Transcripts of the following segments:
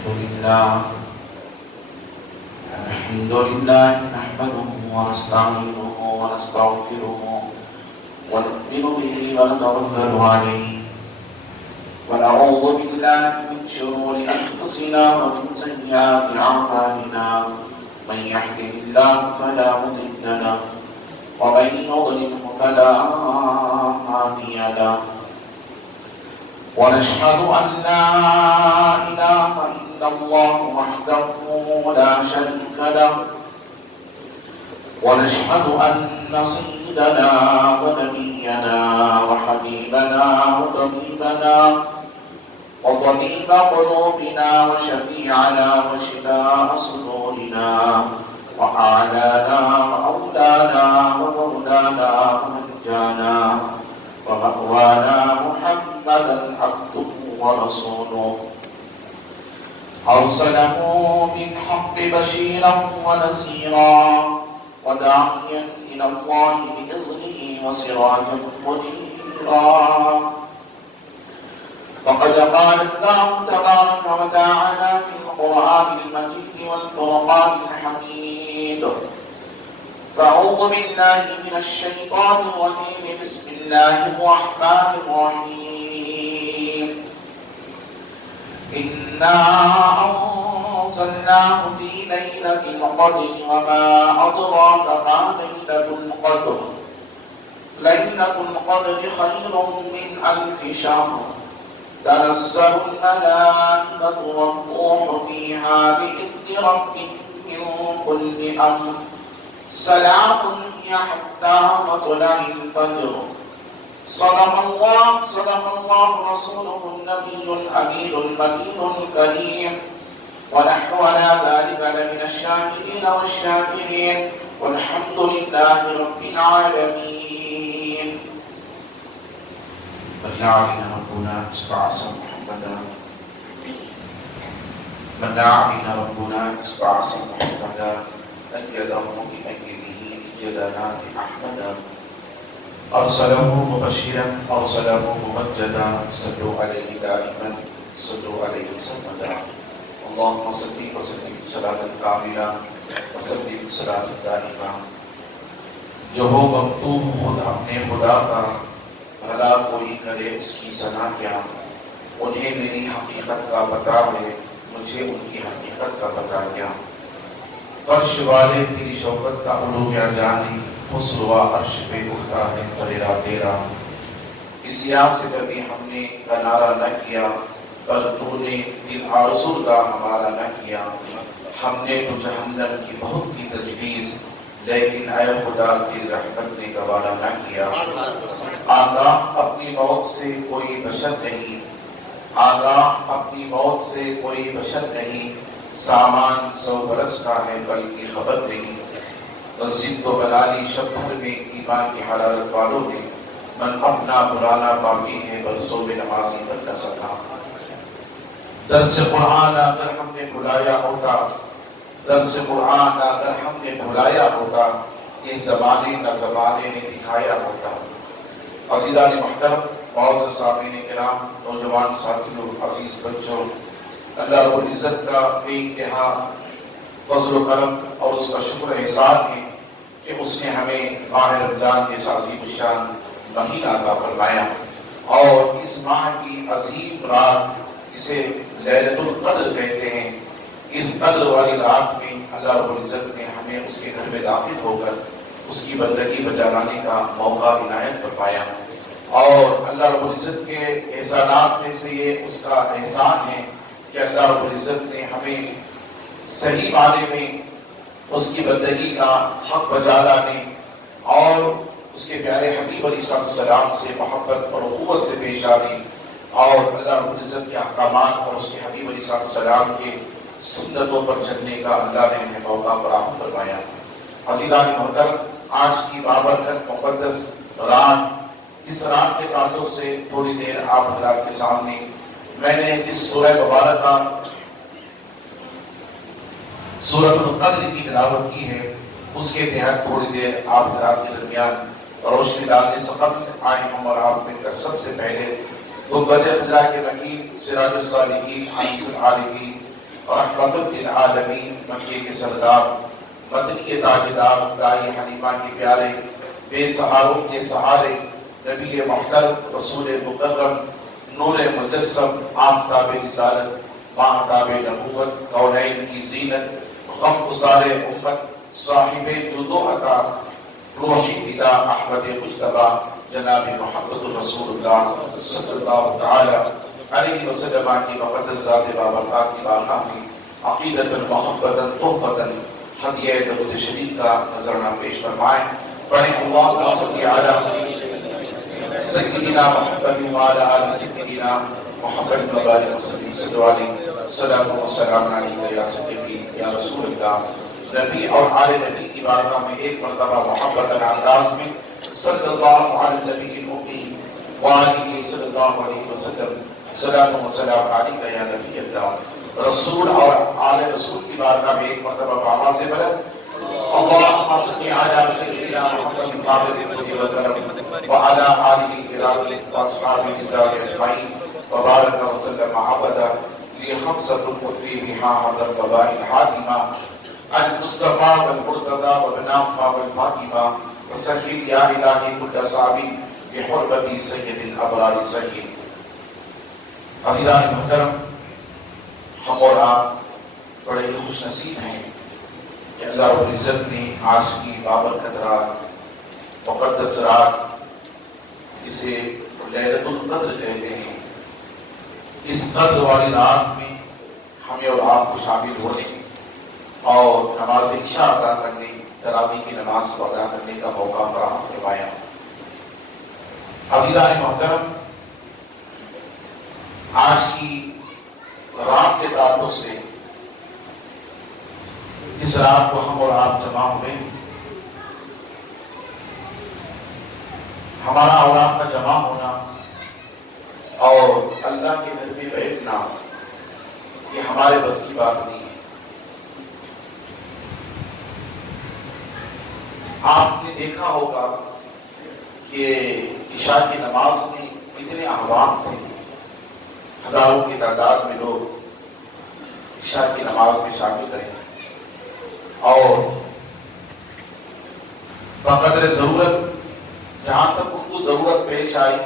الحمد لله نحمده ونستعينه ونستغفره ونؤمن به ونتوكل عليه ونعوذ بالله من شرور أنفسنا ومن سيئات أعمالنا من يهده الله فلا مضل له ومن يضلل فلا هادي له ونشهد أن لا إله إلا الله وحده لا شريك له ونشهد أن سيدنا ونبينا وحبيبنا وطبيب قلوبنا وشفيعنا وشفاء صدورنا وأعلانا وأولانا ومولانا ومنجانا ومأوانا محمدا عبده ورسوله أرسله بالحق بشيرا ونذيرا وداعيا إلى الله بإذنه وسراجا منيرا فقد قال الله تبارك وتعالى في القرآن المجيد والفرقان الحميد فأعوذ بالله من الشيطان الرجيم بسم الله الرحمن الرحيم إنا أنزلناه في ليلة القدر وما أدراك ما ليلة القدر ليلة القدر خير من 1000 شهر تنزل الملائكة والروح فيها بإذن ربهم من كل أمر سلام هي حتى مطلع الفجر صدق الله رسوله النبي الأمين المكين الكريم ونحن على ذلك لمن الشاهدين والشاكرين والحمد لله رب العالمين. من علينا ربنا اسبع محمدا من علينا ربنا اسبع محمدا أيده بأيده جدنا بأحمدا أرسله مبشرا أرسله ممجدا صلوا عليه دائما صلوا عليه سرمدا اللهم صل وسلم صلاة كاملة وسلم صلاة دائمة. جو ہو مکتوب خود اپنے خدا کا بھلا کوئی کرے اس کی ثنا کیا. انہیں میری حقیقت کا پتہ ہے مجھے ان کی حقیقت کا پتہ کیا. فرش والے تیری شوکت کا علو کیا جانی حسن و عرش پہ اٹھتا ہے فریرا تیرا. اس یا سے کبھی ہم نے کنارہ نہ کیا پر تو نے دل آرزو کا ہمارا نہ کیا. ہم نے تو جہنم کی بہت کی تجویز لیکن اے خدا دل رحمت نے گوارا نہ کیا. آگاہ اپنی موت سے کوئی بشر نہیں آگاہ اپنی موت سے کوئی بشر نہیں. سامان 100 برس کا ہے بل کی خبر نہیں. مسجد کو بنا لی شب بھر میں ایمان کی حرارت والوں نے. من اپنا پرانا باقی ہے برسوں میں نمازی بن نہ سکا. درس قرآن اگر ہم نے بھلایا ہوتا درس قرآن اگر ہم نے بھلایا ہوتا یہ زمانے نہ زمانے نے دکھایا ہوتا. عزیزان محترم معزز سامعین کرام نوجوان ساتھیوں عزیز بچوں اللہ رب العزت کا بے انتہا فضل و کرم اور اس کا شکر احسان ہے کہ اس نے ہمیں ماہ رمضان کے عظیم الشان مہینہ عطا فرمایا اور اس ماہ کی عظیم رات اسے لیلۃ القدر کہتے ہیں. اس قدر والی رات میں اللہ رب العزت نے ہمیں اس کے گھر میں داخل ہو کر اس کی بندگی بجانے کا موقع عنایت فرمایا. اور اللہ رب العزت کے احسانات میں سے یہ اس کا احسان ہے کہ اللہ رب العزت نے ہمیں صحیح معنی میں اس کی بندگی کا حق بجا لانے اور اس کے پیارے حبیب علیہ السلام سے محبت اور اخوت سے پیش آنے اور اللہ رب العزت کے احکامات اور اس کے حبیب علیہ السلام کے سنتوں پر چلنے کا اللہ نے ہمیں موقع فراہم فرمایا. عزیزان محترم آج کی بابرکت مقدس رات اس رات کے تعلق سے تھوڑی دیر آپ حضرات کے سامنے میں نے اس سورہ مبارکہ سورۃ القدر کی تلاوت کی ہے. اس کے تحت تھوڑی دیر آپ حضرات کے درمیان روشنی ڈالنے سے قبل آئے ہم اور آپ مل کر سب سے پہلے گنبد خضرا کے وکیل سراج الصالحین انیس العارفین رحمت للعالمین، مکے کے سردار، مدنی تاجدار، دائی حنیفہ کے پیارے، بے سہاروں کے سہارے، نبی محترم، رسول مکرم، نور مجسم، آفتاب رسالت، ماہتاب نبوت، کونین کی زینت، غم گسار امت، صاحب جود و عطا، روحی فدا، احمد مجتبی، جناب محمد رسول اللہ صلی اللہ تعالی علیہ وسلم کی مقدس ذات بابرکات کی بارگاہ میں عقیدۃ محبۃ تحفۃ ہدیہ درود شریف کا نذرانہ پیش فرمائیں۔ پڑھیں اللہم صلی علی سیدنا محمد وعلی آل سیدنا محمد وبارک وسلم، صلی علیہ صلاۃ و سلام علیک یا سیدی یا رسول اللہ۔ نبی اور آل نبی کی بارگاہ میں ایک مرتبہ محبت انداز میں صلی اللہ علیہ نبی الفقی وآلہ صلی اللہ علیہ وسلم، صلاۃ و سلام علیک یا نبی اللہ۔ رسول اور آل رسول کی بارگاہ میں ایک مرتبہ بآواز بلند اللہم صلی علی سیدنا محمد الفاتح والکرم وعلی آلہ الکرام واصحابہ الرضوان اجمعین وبارک وسلم عبدا لخمسۃ القدفی بہا حضرت وباء الحاکمہ المصطفى والمرتضى وبناهما والفاطمة وسهل يا إلهي كل صعب بحرمة سيد الأبرار سيد۔ عزیزان محترم، ہم اور آپ بڑے ہی خوش نصیب ہیں کہ اللہ رب العزت نے آج کی بابرکت رات، مقدس رات، اسے لیلۃ القدر کہتے ہیں، اس قدر والی رات میں ہمیں اور آپ کو شامل ہونے اور نماز عشاء ادا کرنے، تراویح کی نماز کو ادا کرنے کا موقع فراہم فرمایا۔ عزیزان محترم، آج کی رات کے تعلق سے، جس رات کو ہم اور آپ جمع ہوئے ہیں، ہمارا اور آپ کا جمع ہونا اور اللہ کے گھر میں بیٹھنا، یہ ہمارے بس کی بات نہیں ہے۔ آپ نے دیکھا ہوگا کہ عشاء کی نماز میں کتنے احوام تھے، ہزاروں کی تعداد میں لوگ عشاء کی نماز میں شامل رہے اور بقدر ضرورت، جہاں تک ان کو ضرورت پیش آئی،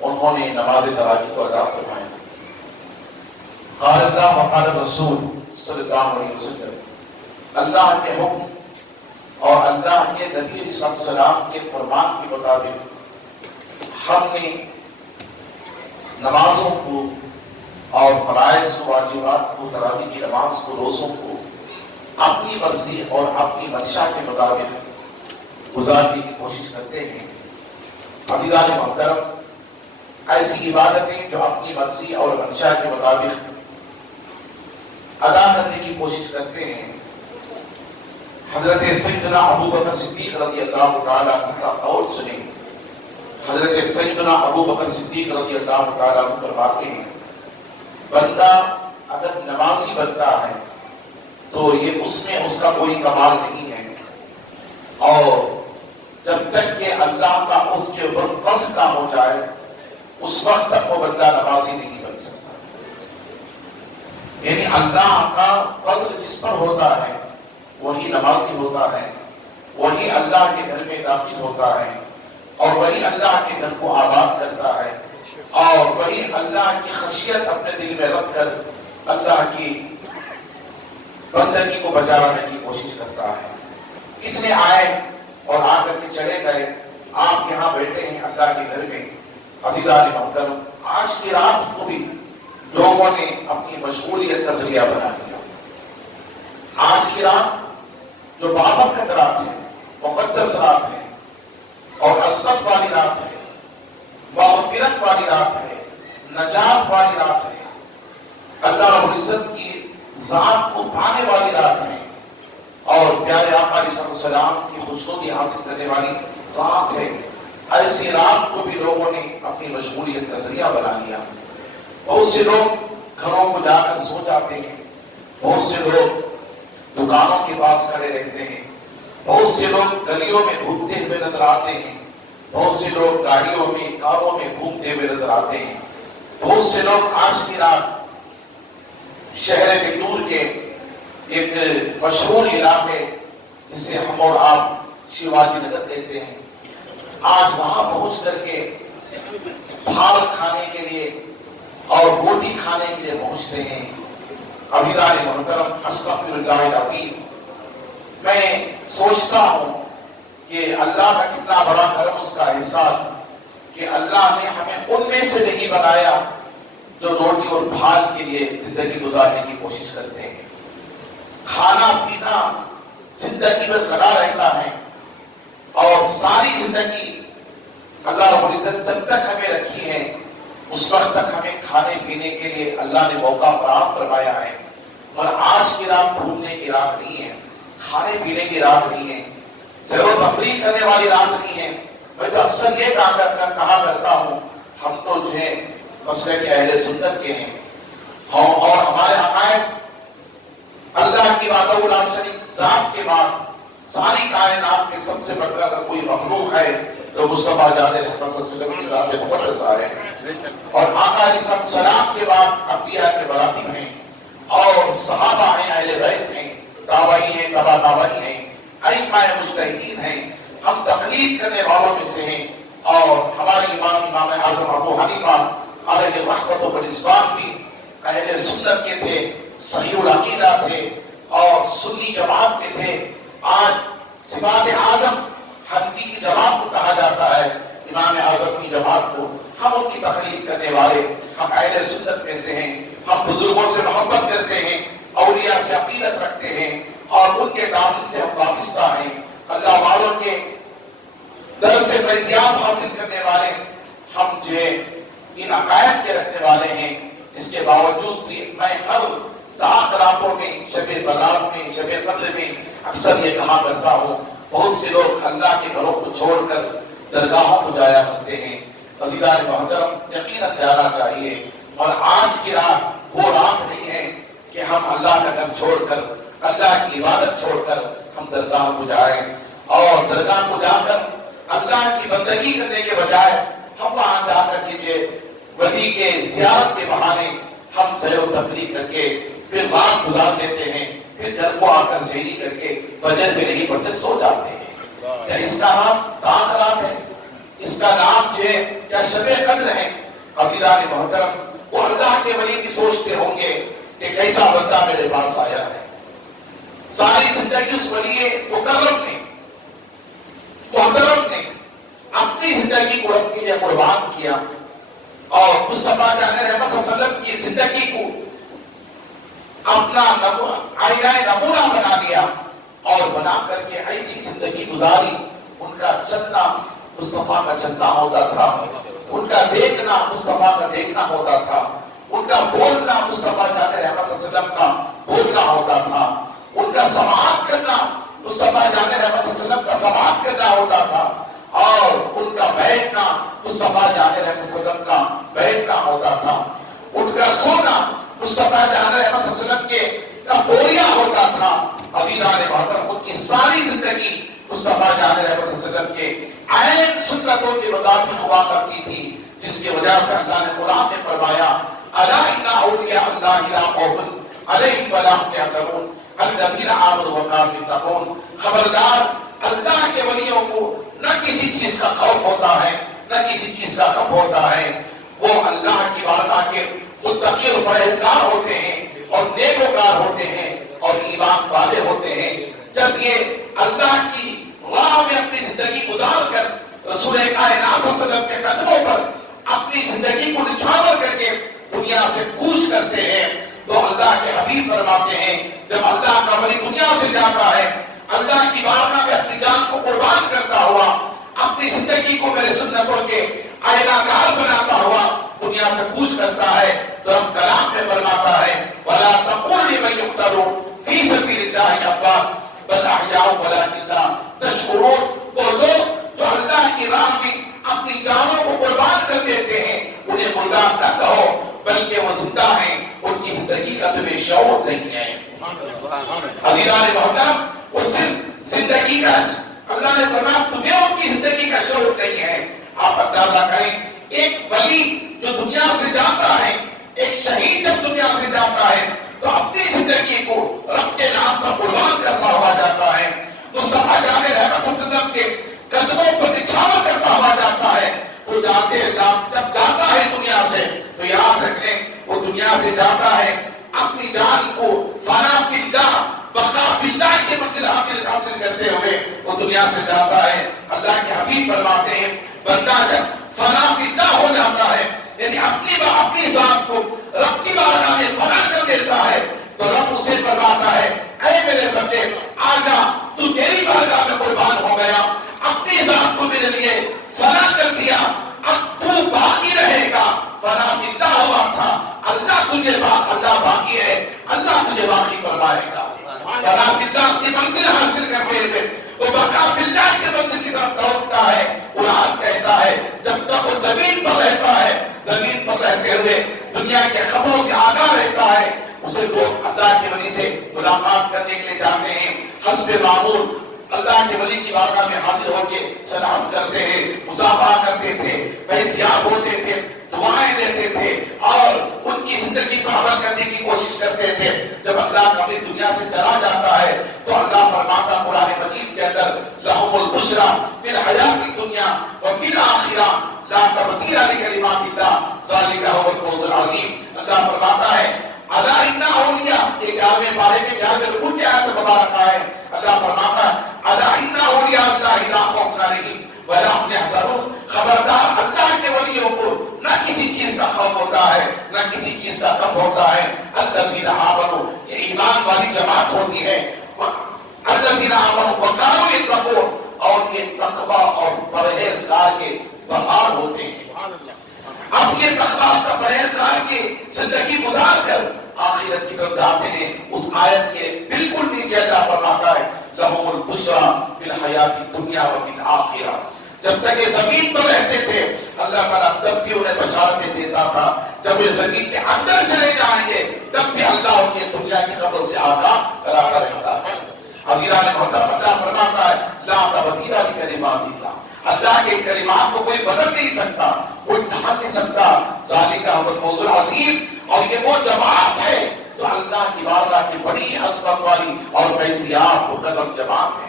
انہوں نے نماز تراویح کو ادا فرمایا۔ قال اللہ وقال الرسول صلی اللہ علیہ وسلم، اللہ کے حکم اور اللہ کے نبی علیہ السلام کے فرمان کے مطابق ہم نے نمازوں کو اور فرائض و واجبات کو، تراویح کی نماز کو، روزوں کو اپنی مرضی اور اپنی منشا کے مطابق گزارنے کی کوشش کرتے ہیں۔ عزیزان محترم، ایسی عبادتیں جو اپنی مرضی اور منشا کے مطابق ادا کرنے کی کوشش کرتے ہیں، حضرت سیدنا ابو بکر صدیق رضی اللہ تعالیٰ عنہ کا قول سنیں۔ حضرت سیدنا ابو بکر صدیق رضی اللہ تعالیٰ عنہ فرماتے ہیں، بندہ اگر نمازی بنتا ہے تو یہ اس میں اس کا کوئی کمال نہیں ہے، اور جب تک کہ اللہ کا اس کے اوپر فضل نہ ہو جائے اس وقت تک وہ بندہ نمازی نہیں بن سکتا۔ یعنی اللہ کا فضل جس پر ہوتا ہے وہی نمازی ہوتا ہے، وہی اللہ کے گھر میں داخل ہوتا ہے، اور وہی اللہ کے گھر کو آباد کرتا ہے، اور وہی اللہ کی خشیت اپنے دل میں رکھ کر اللہ کی بندگی کو بچانے کی کوشش کرتا ہے۔ کتنے آئے اور آ کر کے چلے گئے، آپ یہاں بیٹھے ہیں اللہ کے گھر میں۔ عزیزان محترم، آج کی رات کو بھی لوگوں نے اپنی مشغولیت کا ذریعہ بنا لیا۔ آج کی رات جو بابرکت رات ہے، مقدس رات ہے اور عصمت والی رات ہے، مغفرت والی رات ہے، نجات والی رات ہے، اللہ رب العزت کی ذات کو پانے والی رات ہے، اور پیارے آقا علیہ السلام کی خوشنودی حاصل کرنے والی رات ہے۔ ایسی رات کو بھی لوگوں نے اپنی مشغولیت کا ذریعہ بنا لیا۔ بہت سے لوگ گھروں کو جا کر سو جاتے ہیں، بہت سے لوگ دکانوں کے پاس کھڑے رہتے ہیں، بہت سے لوگ گلیوں میں گھومتے ہوئے نظر آتے ہیں، بہت سے لوگ گاڑیوں میں، کاروں میں گھومتے ہوئے نظر آتے ہیں، بہت سے لوگ آج کی رات شہر بنور کے ایک مشہور علاقے جسے ہم اور آپ شیواجی نگر کہتے ہیں، آج وہاں پہنچ کر کے پھال کھانے کے لیے اور روٹی کھانے کے لیے پہنچتے ہیں۔ عزیزان محترم، استغفر اللہ العظیم، میں سوچتا ہوں کہ اللہ کا کتنا بڑا کرم، اس کا احسان کہ اللہ نے ہمیں ان میں سے نہیں بنایا جو روٹی اور پھال کے لیے زندگی گزارنے کی کوشش کرتے ہیں۔ کھانا پینا زندگی میں لگا رہتا ہے، اور ساری زندگی اللہ رب العزت جب تک ہمیں رکھی ہے اس وقت تک ہمیں کھانے پینے کے لیے اللہ نے موقع فراہم کروایا ہے۔ اور آج کی رات بھولنے کی رات نہیں ہے، کھانے پینے کی رات نہیں ہے، سیر و تفریح کرنے والی رات نہیں ہے۔ میں تو اکثر یہ کہا کرتا ہوں، ہم تو جو ہے مسلک کے اہل سنت کے ہیں، اور ہمارے عقائد اللہ کی وحدہ لا شریک ذات کے بعد ساری کائنات میں سب سے بڑھ کر اگر کوئی مخلوق ہے تو مصطفیٰ جان رحمت صلی اللہ علیہ وسلم کی ذات مقدس ہے، اور آقا علیہ السلام کے بعد انبیاء کے مراتب ہیں، اور صحابہ ہیں، اہل بیت ہیں، تابعین ہیں، تبع تابعین ہیں، ائمہ مجتہدین ہیں۔ ہم تقلید کرنے والوں میں سے ہیں، اور ہمارے امام اعظم ابو حنیفہ علیہ رحمت و رضوان بھی اہل سنت کے تھے، صحیح العقیدہ تھے، اور سنی جماعت کے تھے۔ آج صفات اعظم حنفی کی جماعت کو کہا جاتا ہے، امام اعظم کی جماعت کو۔ ہم ان کی تقلید کرنے والے، ہم اہل سنت میں سے ہیں، ہم بزرگوں سے محبت کرتے ہیں، اولیاء سے عقیدت رکھتے ہیں، اور ان کے دامن سے ہم وابستہ ہیں، اللہ والوں کے درس فیضیاب حاصل کرنے والے ہم جو ہے ان عقائد کے رکھنے والے ہیں۔ اس کے باوجود بھی میں ہر راتوں میں، شب برات میں، شب قدر میں اکثر یہ کہا کرتا ہوں، بہت سے لوگ اللہ کے گھروں کو چھوڑ کر درگاہوں کو جایا کرتے ہیں۔ عزیزان محترم، یقیناً جانا چاہیے، اور آج کی رات وہ رات نہیں ہے کہ ہم اللہ کا گھر چھوڑ کر، اللہ کی عبادت چھوڑ کر ہم درگاہ کو جائیں، اور درگاہ کو جا کر اللہ کی بندگی کرنے کے بجائے ہم وہاں جا کر کے ولی کے زیارت کے بہانے ہم سیر و تفریح کر کے پھر رات گزار دیتے ہیں، پھر گھر کو آ کر سحری کر کے فجر میں نہیں پڑھتے سو جاتے ہیں۔ کیا اس کا نام تاخرات ہے؟ اس کا نام جو ہے کیا شب قدر ہے؟ عزیزان محترم، وہ اللہ کے ولی بھی سوچتے ہوں گے کہ کیسا بندہ میرے پاس آیا ہے۔ ساری زندگی اس ولی مکرم نے، محترم نے اپنی زندگی کو رب کے لیے قربان کیا، اور مصطفیٰ جان رحمت صلی اللہ علیہ وسلم کی زندگی کو اپنا آئینہ نمونہ بنا لیا، اور بنا کر کے ایسی زندگی گزاری۔ ان کا چلنا مصطفیٰ کا چلنا ہوتا تھا، ان کا دیکھنا مصطفیٰ کا دیکھنا ہوتا تھا، ان کا بولنا مصطفیٰ جان رحمت صلی اللہ علیہ وسلم کا بولنا ہوتا تھا، ان کا سماعت کرنا مصطفیٰ جان رحمت صلی اللہ علیہ وسلم کا سماعت کرنا ہوتا تھا، اور ان کا بیٹھنا مصطفیٰ جان رحمت صلی اللہ علیہ وسلم کا بیٹھنا ہوتا تھا، ان کا سونا مصطفیٰ جان رحمت صلی اللہ علیہ وسلم کے کا بوریا ہوتا تھا۔ عزیزان محترم، ان کی ساری زندگی مصطفیٰ جان رحمت صلی اللہ علیہ وسلم کے عین سنتوں کے مطابق ہوا کرتی تھی، جس کی وجہ سے اللہ نے قرآن میں فرمایا، الا ان اولیاء اللہ لا خوف علیہم ولا هم يحزنون الذین آمنوا وكانوا يتقون۔ خبردار، اللہ کے ولیوں کو نہ کسی چیز کا خوف ہوتا ہے، نہ کسی چیز کا غم ہوتا ہے، وہ اللہ کی بارگاہ کے متقی اور پرہیزگار ہوتے ہیں، اور نیکوکار ہوتے ہیں، اور ایمان والے ہوتے ہیں۔ جب یہ اللہ کی راہ میں اپنی زندگی گزار کر رسول کائنات صلی اللہ علیہ وسلم کے قدموں پر اپنی زندگی کو نچھاور کر کے دنیا سے کوچ کرتے ہیں، تو اللہ کے حبیب فرماتے ہیں، جب اللہ کا ولی دنیا سے جاتا ہے، اللہ کی بارگاہ میں اپنی جان کو قربان کرتا ہوا، اپنی زندگی کو میرے سنتوں کے آئینہ کار بناتا ہوا دنیا سے کوچ کرتا ہے، تو ہم کلام میں فرماتا ہے، وَلَا تَقُلْ لِمَنْ يُقْتَلُ فِي سَبِيلِ اللَّهِ أَمْوَاتٌ بَلْ أَحْيَاءٌ وَلَٰكِن لَا تَشْعُرُونَ۔ وہ لوگ جو اللہ کی راہ میں اپنی جانوں کو قربان کر دیتے ہیں، انہیں مردہ نہ کہو، بلکہ وہ زندہ ہیں، ان کی زندگی کا تمہیں شعور نہیں ہے۔ عزیزان محترم، وہ صرف زندگی کا، اللہ نے فرمایا تمہیں ان کی زندگی کا شعور نہیں ہے۔ آپ اندازہ کریں، ایک ولی جو دنیا سے جاتا ہے، ایک شہید جب دنیا سے جاتا ہے، تو اپنی زندگی کو رب کے نام پر قربان کرتا ہوا جاتا ہے، مصطفیٰ جان رحمت صلی اللہ علیہ وسلم کے قدموں پر نچھاور کرتا ہوا جاتا ہے۔ تو جب جاتا ہے دنیا سے تو یاد رکھ لیں وہ دنیا سے جاتا ہے اپنی جان کو فنا فی اللہ بقا فی اللہ کے منزل حاصل کرتے ہوئے وہ دنیا سے جاتا ہے۔ اللہ کے حبیب فرماتے ہیں بندہ جب فنا فی اللہ ہو جاتا ہے، یعنی اپنی ذات کو رب کی بارگاہ میں فنا کر دیتا ہے، تو رب اسے فرماتا ہے اے میرے بندے آجا، تو میری بارگاہ میں قربان ہو گیا، اپنی ذات کو میرے لیے فنا کر دیا، اب تو باقی رہے گا۔ فنا فی اللہ ہوا تھا، اللہ باقی ہے، اللہ تجھے باقی فرمائے گا۔ فنا فی اللہ کی منزل حاصل کرتے ہوئے وہ بقا فی اللہ کے منزل کی طرف دوڑتا ہے۔ قرآن کہتا ہے جب تک وہ زمین پر رہتا ہے، زمین پر رہتے ہوئے دنیا کے خبروں سے آگاہ رہتا ہے، اسے لوگ اللہ کے ولی سے ملاقات کرنے کے لیے جاتے ہیں، حسب معمول اللہ کے ولی کی بارگاہ میں حاضر ہو کے سلام کرتے ہیں، مصافحہ کرتے تھے، فیضیاب ہوتے تھے، دعائیں دیتے تھے اور ان کی زندگی پر عمل کرنے کی کوشش کرتے تھے۔ جب اللہ اپنی دنیا سے چلا جاتا ہے تو اللہ فرماتا قرآن مجید کے اندر لہم البشری فی الحیات الدنیا وفی الآخرہ لا تبدیل لکلمات اللہ ذالک هو الفوز العظیم۔ اللہ فرماتا ہے الا ان اولیاء، 11ویں پارے کے 11ویں رکوع کی آیت مبارکہ ہے، اللہ فرماتا ہے الا ان اولیاء اللہ لا خوف علیہم ولا هم يحزنون، خبردار اللہ کے ولیوں کو نہ کسی چیز کا خوف ہوتا ہے نہ کسی چیز کا غم ہوتا ہے۔ الذین آمنوا، یہ ایمان والی جماعت ہوتی ہے، الذین آمنوا وکانوا یتقون، اور یہ تقوی اور پرہیزگار کے بہار ہوتے ہیں۔ اب یہ تقوی کا پرہیزگار کی زندگی گزار کر آخرت کی طرف جاتے ہیں۔ اس آیت کے بالکل نیچے اللہ فرماتا ہے لہم البشری فی الحیات الدنیا وفی الآخرہ۔ جب تک یہ زمین پر رہتے تھے اللہ تعالیٰ تب بھی انہیں بشارتیں دیتا تھا، جب یہ زمین کے اندر چلے جائیں گے تب بھی اللہ ان کی دنیا کی خبروں سے آگاہ کراتا رہتا ہے۔ حضیران محترم، اللہ فرماتا ہے لا تبدیل لکلمات اللہ، اللہ کے کلمات کو کوئی بدل نہیں سکتا، کوئی ڈھال نہیں سکتا۔ ذالک هو الفوز العظیم، اور یہ وہ جماعت ہے جو اللہ کی بارگاہ کی بڑی عظمت والی اور فیضیاب مقدم جماعت ہے۔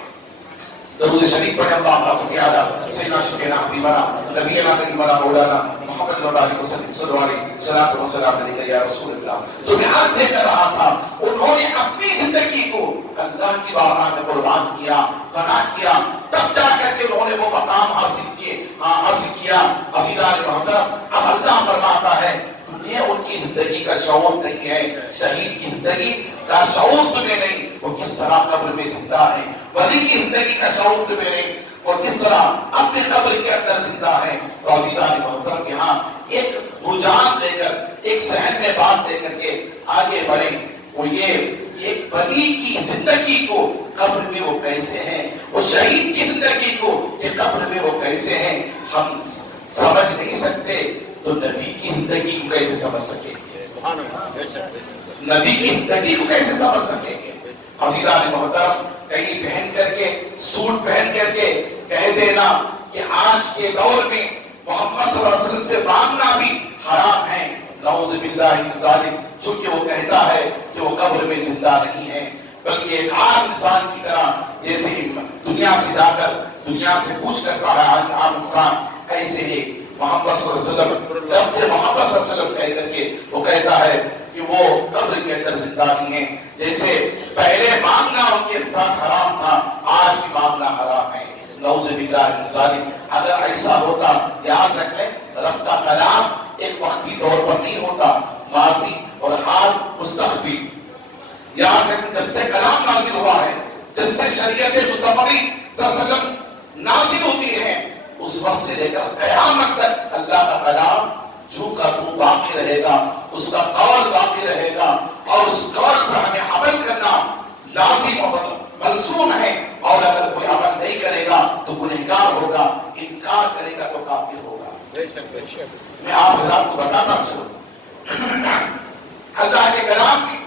درود شریف پڑھیں اللہم صلی علی سیدنا شفیعنا حبیبنا نبینا قریبنا مولانا محمد وبارک وسلم صلی اللہ علیہ صلاۃ و سلام علیک یا رسول اللہ۔ تو میں عرض کر رہا تھا انہوں نے اپنی زندگی کو اللہ کی بارگاہ میں قربان کیا، فنا کیا، تب جا کر کے انہوں نے وہ مقام حاصل کیا۔ عزیزان محترم، اب اللہ فرماتا ہے تمہیں ان کی زندگی کا شعور نہیں ہے، شہید کی زندگی کا شعور تمہیں نہیں، وہ کس طرح قبر میں زندہ ہے، ولی کی زندگی کا شعور تمہیں نہیں، اور کس طرح اپنی قبر کے اندر زندہ ہے۔ تو عزیزان محترم، یہاں ایک رجحان لے کر، ایک ذہن میں بات لے کر کے آگے بڑھیں، وہ یہ ایک ولی کی زندگی کو قبر میں وہ کیسے ہیں، وہ شہید کی زندگی کو کہ قبر میں وہ کیسے ہیں ہم سمجھ نہیں سکتے، تو نبی کی زندگی کو کیسے سمجھ سکیں گے؟ نبی کی زندگی کو کیسے سمجھ سکیں گے؟ عزیزان محترم، کہیں پہن کر کے، سوٹ پہن کر کے کہہ دینا کہ آج کے دور میں محمد صلی اللہ علیہ وسلم سے مانگنا بھی حرام ہے، نعوذ باللہ من ذالک، چونکہ وہ کہتا ہے کہ وہ قبر میں زندہ نہیں ہے، بلکہ ایک عام انسان کی طرح، جیسے دنیا سے جا کر دنیا سے پوچھ کرتا ہے عام انسان، ایسے ہی محمد صلی اللہ علیہ وسلم جب سے محمد صلی اللہ علیہ وسلم کہہ کر کے وہ کہتا ہے کہ وہ قبر کے اندر زندہ نہیں ہے۔ جیسے پہلے مانگنا ان کے ساتھ حرام تھا، آج بھی مانگنا حرام ہے، نعوذ باللہ من ذالک۔ اگر ایسا ہوتا، یاد رکھ لیں رب کا کلام ایک وقتی طور پر نہیں ہوتا، ماضی اور حال مستقبل۔ یاد رکھیں جب سے کلام نازل ہوا ہے، جس سے شریعت مصطفی صلی اللہ علیہ وسلم نازل ہوئی ہے، اس وقت سے لے کر قیامت تک اللہ کا کلام جو کا تو باقی رہے گا، اس کا قول باقی رہے گا، اور اس قول پر ہمیں عمل کرنا لازم اور ملزوم ہے، اور اگر کوئی عمل نہیں کرے گا تو گنہگار ہوگا، انکار کرے گا تو کافر ہوگا۔ میں آپ حضرات کو بتاتا چلوں اللہ کے کلام کی،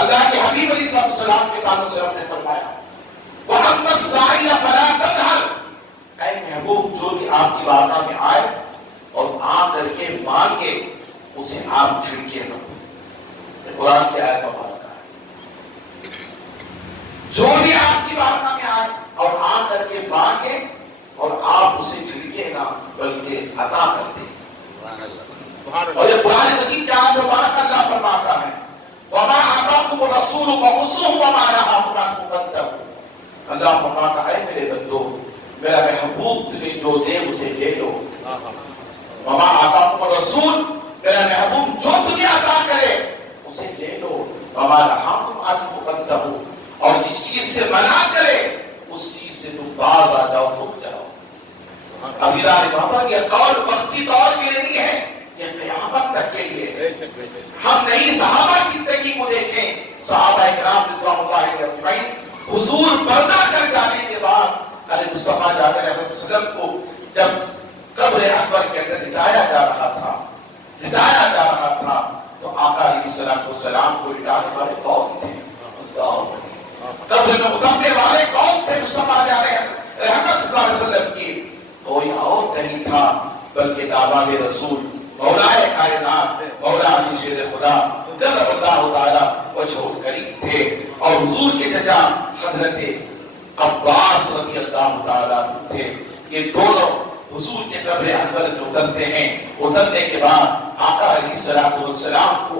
اللہ کے حبیب علیہ السلام کے تعلق سے ہم نے فرمایا وَأَمَّا السَّائِلَ فَلَا تَنْهَرْ، اے محبوب جو بھی آپ کی بارگاہ میں آئے اور آ کر کے مانگے اسے آپ جھڑکے مت۔ قرآن کی آیت مبارکہ ہے. جو بھی آپ کی بارگاہ میں آئے اور آ کر کے مانگے اور آپ اسے جھڑکے نہ بلکہ عطا کر دیں. اور یہ قرآن مجید کی آیت مبارکہ اللہ فرماتا ہے وَمَا آتَاكُمُ الرَّسُولُ فَخُذُوهُ وَمَا نَهَاكُمْ عَنْهُ فَانتَهُوا. اللہ فرماتا ہے میرے بندو میرا محبوب تمہیں جو دے اسے لے لو. وَمَا آتَاكُمُ الرَّسُولُ میرا محبوب جو تمہیں عطا کرے اسے لے لو. وَمَا نَهَاكُمْ عَنْهُ فَانتَهُوا اور جس چیز سے منع کرے اس چیز سے تم باز آ جاؤ رک جاؤ. عزیزان محترم یہ قول وقتی طور کے لیے نہیں ہے یہ قیامت تک کے لیے ہے. ہم نہیں صحابہ کی زندگی کو دیکھیں. صحابہ کرام رضوان اللہ علیہم اجمعین حضور پردہ کر جانے کے بعد علی مصطفیٰ جانے علیہ وسلم کو جب قبر اکبر کے اندر لٹایا جا رہا تھا تو آقا علیہ السلام کو لٹانے والے کون تھے؟ قبر میں اترنے والے کون تھے؟ مصطفیٰ جانے رحمت صلی اللہ علیہ وسلم کی کوئی اور نہیں تھا بلکہ دعوی رسول مولائے کائنات مولا علی شیر خدا جل اللہ تعالی وجہ کریم تھے. اور حضور کے چچا حضرت عباس رضی اللہ تعالیٰ تھے. یہ دونوں حضور کے قبر انور میں اترتے ہیں. اترنے کے بعد آقا علیہ السلام کو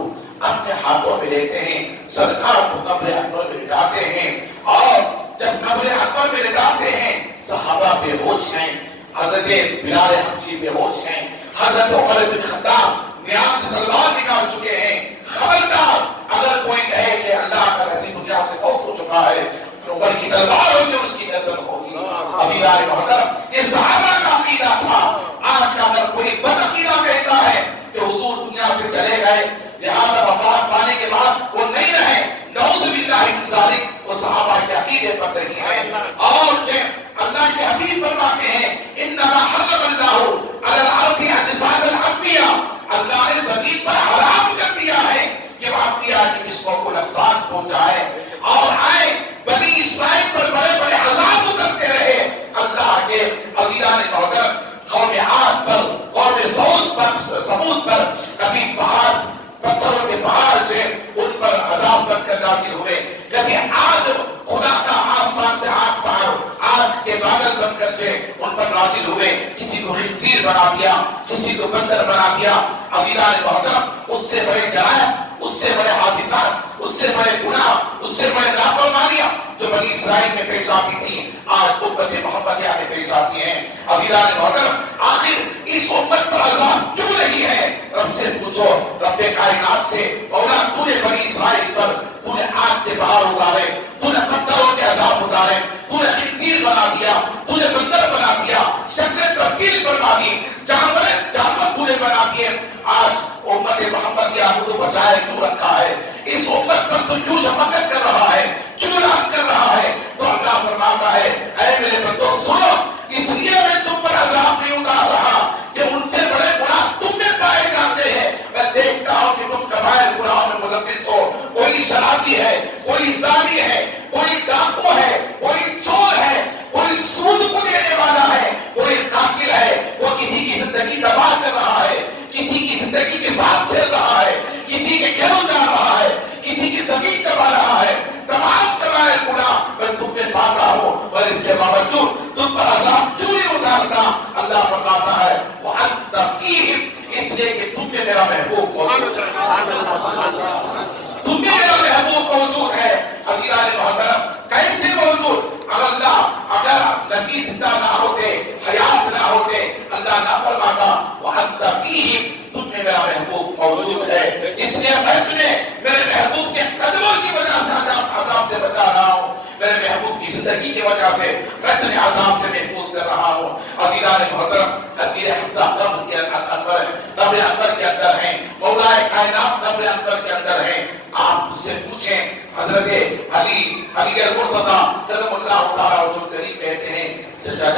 اپنے ہاتھوں میں لیتے ہیں سرکار کو قبر انور میں لٹاتے ہیں. اور جب قبر انور میں لٹاتے ہیں صحابہ بے ہوش ہیں. حضرت بلال حبشی بے ہوش ہیں. حضرت عمر بن خطاب نیام سے تلوار نکال چکے ہیں. خبردار اگر کوئی کہے کہ اللہ کا نبی دنیا سے فوت ہو چکا ہے عمر کی تلوار ہوگی اور اس کی گردن ہوگی. عزیزان محترم یہ صحابہ کا عقیدہ تھا. آج کا اگر کوئی بد عقیدہ کہتا ہے کہ حضور دنیا سے چلے گئے لہذا وفات پانے کے بعد وہ نہیں رہے نعوذ باللہ من ذالک وہ صحابہ کے عقیدے پر نہیں ہے. اور اللہ کے حبیب فرماتے ہیں انما حرم اللہ علی الارض اجساد الانبیاء. اللہ نے زمین پر حرام کر دیا ہے کہ وہ انبیاء کی جسموں کو نقصان پہنچائے. اور آئے بنی اسرائیل پر بڑے بڑے عذاب اترتے رہے. اللہ کے عزیزان محترم قوم عاد پر قوم ثمود پر کبھی پہاڑ پتھروں کے پہاڑ سے ان پر عذاب بن کر نازل ہوئے. کبھی آگ خدا کا آسمان سے آگ پہاڑ آگ کے بادل بن کر سے ان پر نازل ہوئے. کسی کو خنزیر بنا دیا کسی کو بندر بنا دیا. عزیزان محترم اس سے بڑے جرائم اس سے بڑے حادثات اس سے بڑے گناہ اس سے بڑے نافرمانیاں جو بنی اسرائیل میں پیش آتی تھی آج امت محمدیہ میں پیش آتی ہیں. عزیزان محترم آخر اس امت پر عذاب کیوں نہیں ہے؟ رب سے پوچھو. رب کائنات سے مولا تو نے بنی اسرائیل پر تو نے آگ کے پہاڑ اتارے تو نے پتھروں کے عذاب اتارے تو نے خنزیر بنا دیا تو نے بندر بنا دیا شکلیں تبدیل فرما دی جانور تو نے بنا دیے. آج امت محمدیہ کو تو بچائے کیوں رکھا ہے؟ اس امت پر تو کیوں شفقت کر رہا ہے کیوں رحم کر رہا ہے؟ تو اللہ فرماتا ہے اے میرے بندو سنو اس لیے میں تم پر عذاب نہیں اتار رہا کہ ان سے بڑے گناہ تم میں پائے جاتے ہیں. میں دیکھتا ہوں کہ تم کبائر گناہوں میں ملوث ہو. کوئی شرابی ہے کوئی زانی ہے کوئی ڈاکو ہے کوئی چور ہے کوئی سود کو دینے والا ہے کوئی قاتل ہے وہ کسی کی زندگی تباہ کر رہا ہے کسی کی زندگی کے ساتھ کھیل رہا ہے کسی کے گھروں جا رہا ہے کسی کی زمین دبا رہا ہے. تمام کبائر گناہ میں تم میں پاتا ہوں اور اس کے باوجود تم پر عذاب کیوں نہیں اتارتا؟ اللہ فرماتا ہے وَأَنْتَ فِيهِمْ اس لیے کہ تم میں میرا محبوب موجود ہے. تم میں میرا محبوب موجود ہے. عزیزان محترم کیسے موجود؟ اللہ اگر نبی زندہ نہ ہوتے حیات نہ ہوتے اللہ نہ فرماتا وَأَنْتَ فِيهِمْ تم میں میرا محبوب موجود ہے. اس لیے میں تمہیں میرے محبوب کے قدموں کی وجہ سے عذاب سے بچا رہا ہوں. میرے محبوب کی زندگی کی وجہ سے میں تمہیں عذاب سے محفوظ کر رہا ہوں. عزیزان محترم نبی حمزہ قبر کے انور کے اندر ہیں مولا کائنات قبر انور کے اندر ہیں. آپ سے پوچھیں حضرت علی المرتضیٰ قدم اللہ تعالیٰ وجہ کریم کہتے ہیں چچا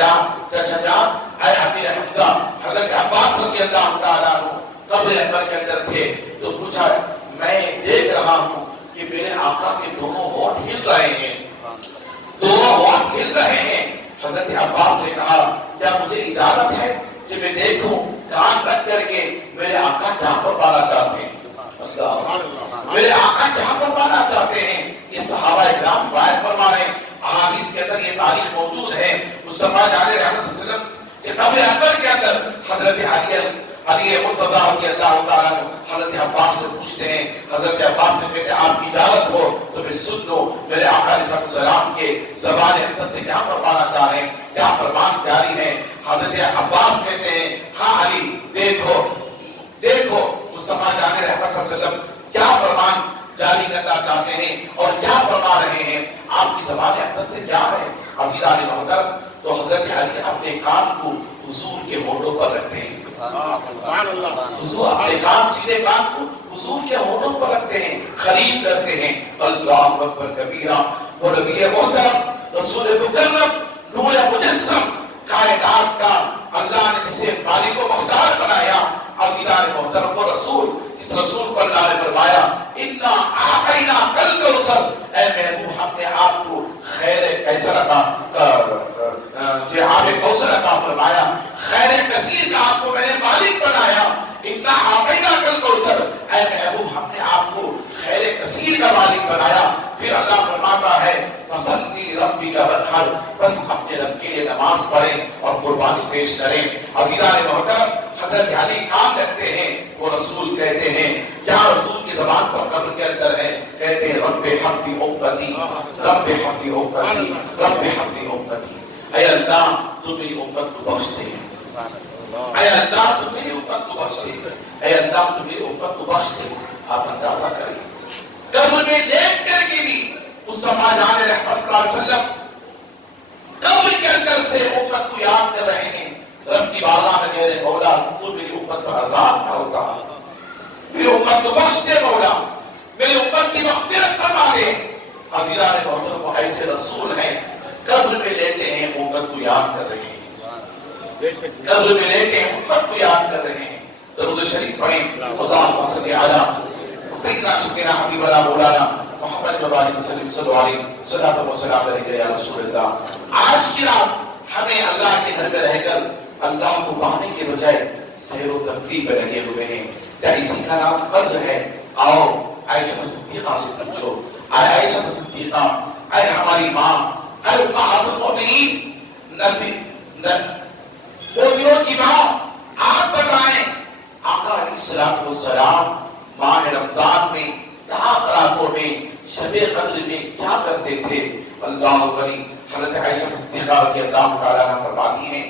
جان اے امیر حمزہ حضرت عباس رضی اللہ تعالیٰ قبر انور کے اندر تھے تو پوچھا میں دیکھ رہا ہوں کہ میرے آقا کے دونوں ہونٹ ہل رہے ہیں دونوں ہونٹ ہل رہے ہیں. حضرت عباس سے کہا کیا مجھے اجازت ہے کہ میں دیکھوں کان رکھ کر کے میرے آقا کیا فرمانا چاہتے ہیں؟ میرے آقا یہاں کیا فرمانا چاہتے ہیں یہ صحابہ اکرام روایت فرما رہے ہیں. احادیث کے اندر یہ تاریخ موجود ہے. مصطفیٰ جان رحمت صلی اللہ علیہ وسلم کے قبر اکبر کے اندر حضرت علی مرتضیٰ رضی اللہ تعالیٰ حضرت عباس سے پوچھتے ہیں. حضرت عباس سے کہتے ہیں آپ کی اجازت ہو تو میں سن لو میرے آقا علیہ السلام کے زبان اقدس سے کیا فرمانا چاہ رہے ہیں, کیا فرمان جاری ہے. حضرت عباس کہتے ہیں ہاں علی دیکھو دیکھو مصطفیٰ جان رحمت صلی اللہ علیہ وسلم کیا فرمان جاری کرنا چاہتے ہیں اور کیا فرما رہے ہیں, آپ کی زبان اقدس سے کیا ہے. عزیزان محترم, تو حضرت علی اپنے کان کو حضور کے ہونٹوں پر رکھتے ہیں. حضور اپنے کان, سیدھے کان کو حضور کے ہونٹوں پر رکھتے ہیں, قریب کرتے ہیں. اللہ اکبر کبیرہ. وہ نبی محترم رسول مکرم نور مجسم کائنات کا اللہ نے جسے مالک و مختار بنایا. عزیزان محترم وہ رسول, اس رسول پر اللہ نے فرمایا انا اعطینا الکوثر, اے محبوب ہم نے آپ کو خیر کیسر آب کوثر عطا فرمایا, خیر کثیر کا آپ کو میں نے مالک بنایا. انا اعطینا الکوثر, اے محبوب ہم نے آپ کو خیر کثیر کا مالک بنایا. پھر اللہ فرماتا ہے فصلی ربک وانحر, بس اپنے رب کے لیے نماز پڑھیں اور قربانی پیش کریں. عزیزان محترم حضرت علی کام رکھتے ہیں, وہ رسول کہتے ہیں کیا رسول کی زبان پر قبر کے اندر ہے, کہتے ہیں رب حبلی امتی رب حبلی امتی رب حبلی امتی. اے اللہ تو میری امت کو بخش دے, اے اللہ تو میری امت کو بخش دے, اے اللہ تو میری امت کو بخش دے. آپ اندازہ کریں قبر میں لیٹ کر کے بھی مصطفیٰ جان رحمت صلی اللہ علیہ وسلم قبر کے اندر سے امت کو یاد کر رہے ہیں. رب کی بارگاہ میں کہہ رہے مولا تو میری امت پر عذاب نہ ہوگا, میری امت کو بخش دے مولا, میری امت کی مغفرت فرما دے. عزیزان محترم وہ ایسے رسول ہیں قبر میں لیتے ہیں امت کو یاد کر رہے ہیں, قبر میں لیتے ہیں امت کو یاد کر رہے ہیں. درود شریف پڑھیں. اللہم صلی علی سیدنا شفیعنا حبیبنا مولانا محمد مبارک وسلم صلی اللہ علیہ صلاۃ و سلام علیہ یا رسول اللہ. آج کی رات ہمیں اللہ کے گھر میں رہ کر اللہ کو پانے کے بجائے سیر و تفریح پہ لگے ہوئے ہیں. کیا اسی کا نام قدر ہے؟ آؤ عائشہ صدیقہ سے پوچھو. اے عائشہ صدیقہ, اے ہماری ماں, اے امہات المؤمنین, نبی مومنوں کی ماں, آپ بتائیں آقا علیہ السلام ماہ رمضان میں راتوں میں شب قدر میں کیا کرتے تھے؟ اللہ غنی. حضرت عائشہ صدیقہ رضی اللہ تعالیٰ عنہا فرماتی ہیں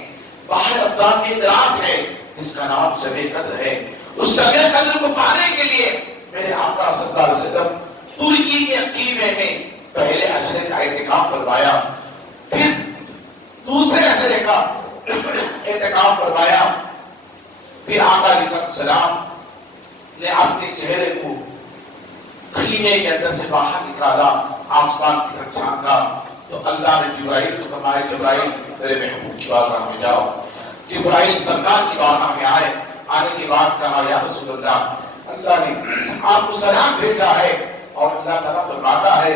ماہ رمضان میں ایک رات ہے جس کا نام شب قدر ہے. اس شب قدر کو پانے کے لیے میرے آقا صلی اللہ علیہ وسلم ترکی کے خیمے میں پہلے عشرے کا اعتکاف فرمایا, پھر دوسرے عشرے کا اعتکاف فرمایا. پھر آقا علیہ السلام نے اپنے چہرے کو خیمے کے اندر سے باہر نکالا, آسمان کی طرف جھانکا تو اللہ نے جبرائیل کو فرمایا جبرائیل میرے محبوب کی بارگاہ میں جاؤ. جبرائیل سرکار کی بارگاہ میں آئے. آنے کے بعد کہا یا رسول اللہ, اللہ نے آپ کو سلام بھیجا ہے. اور اللہ تعالیٰ فرماتا ہے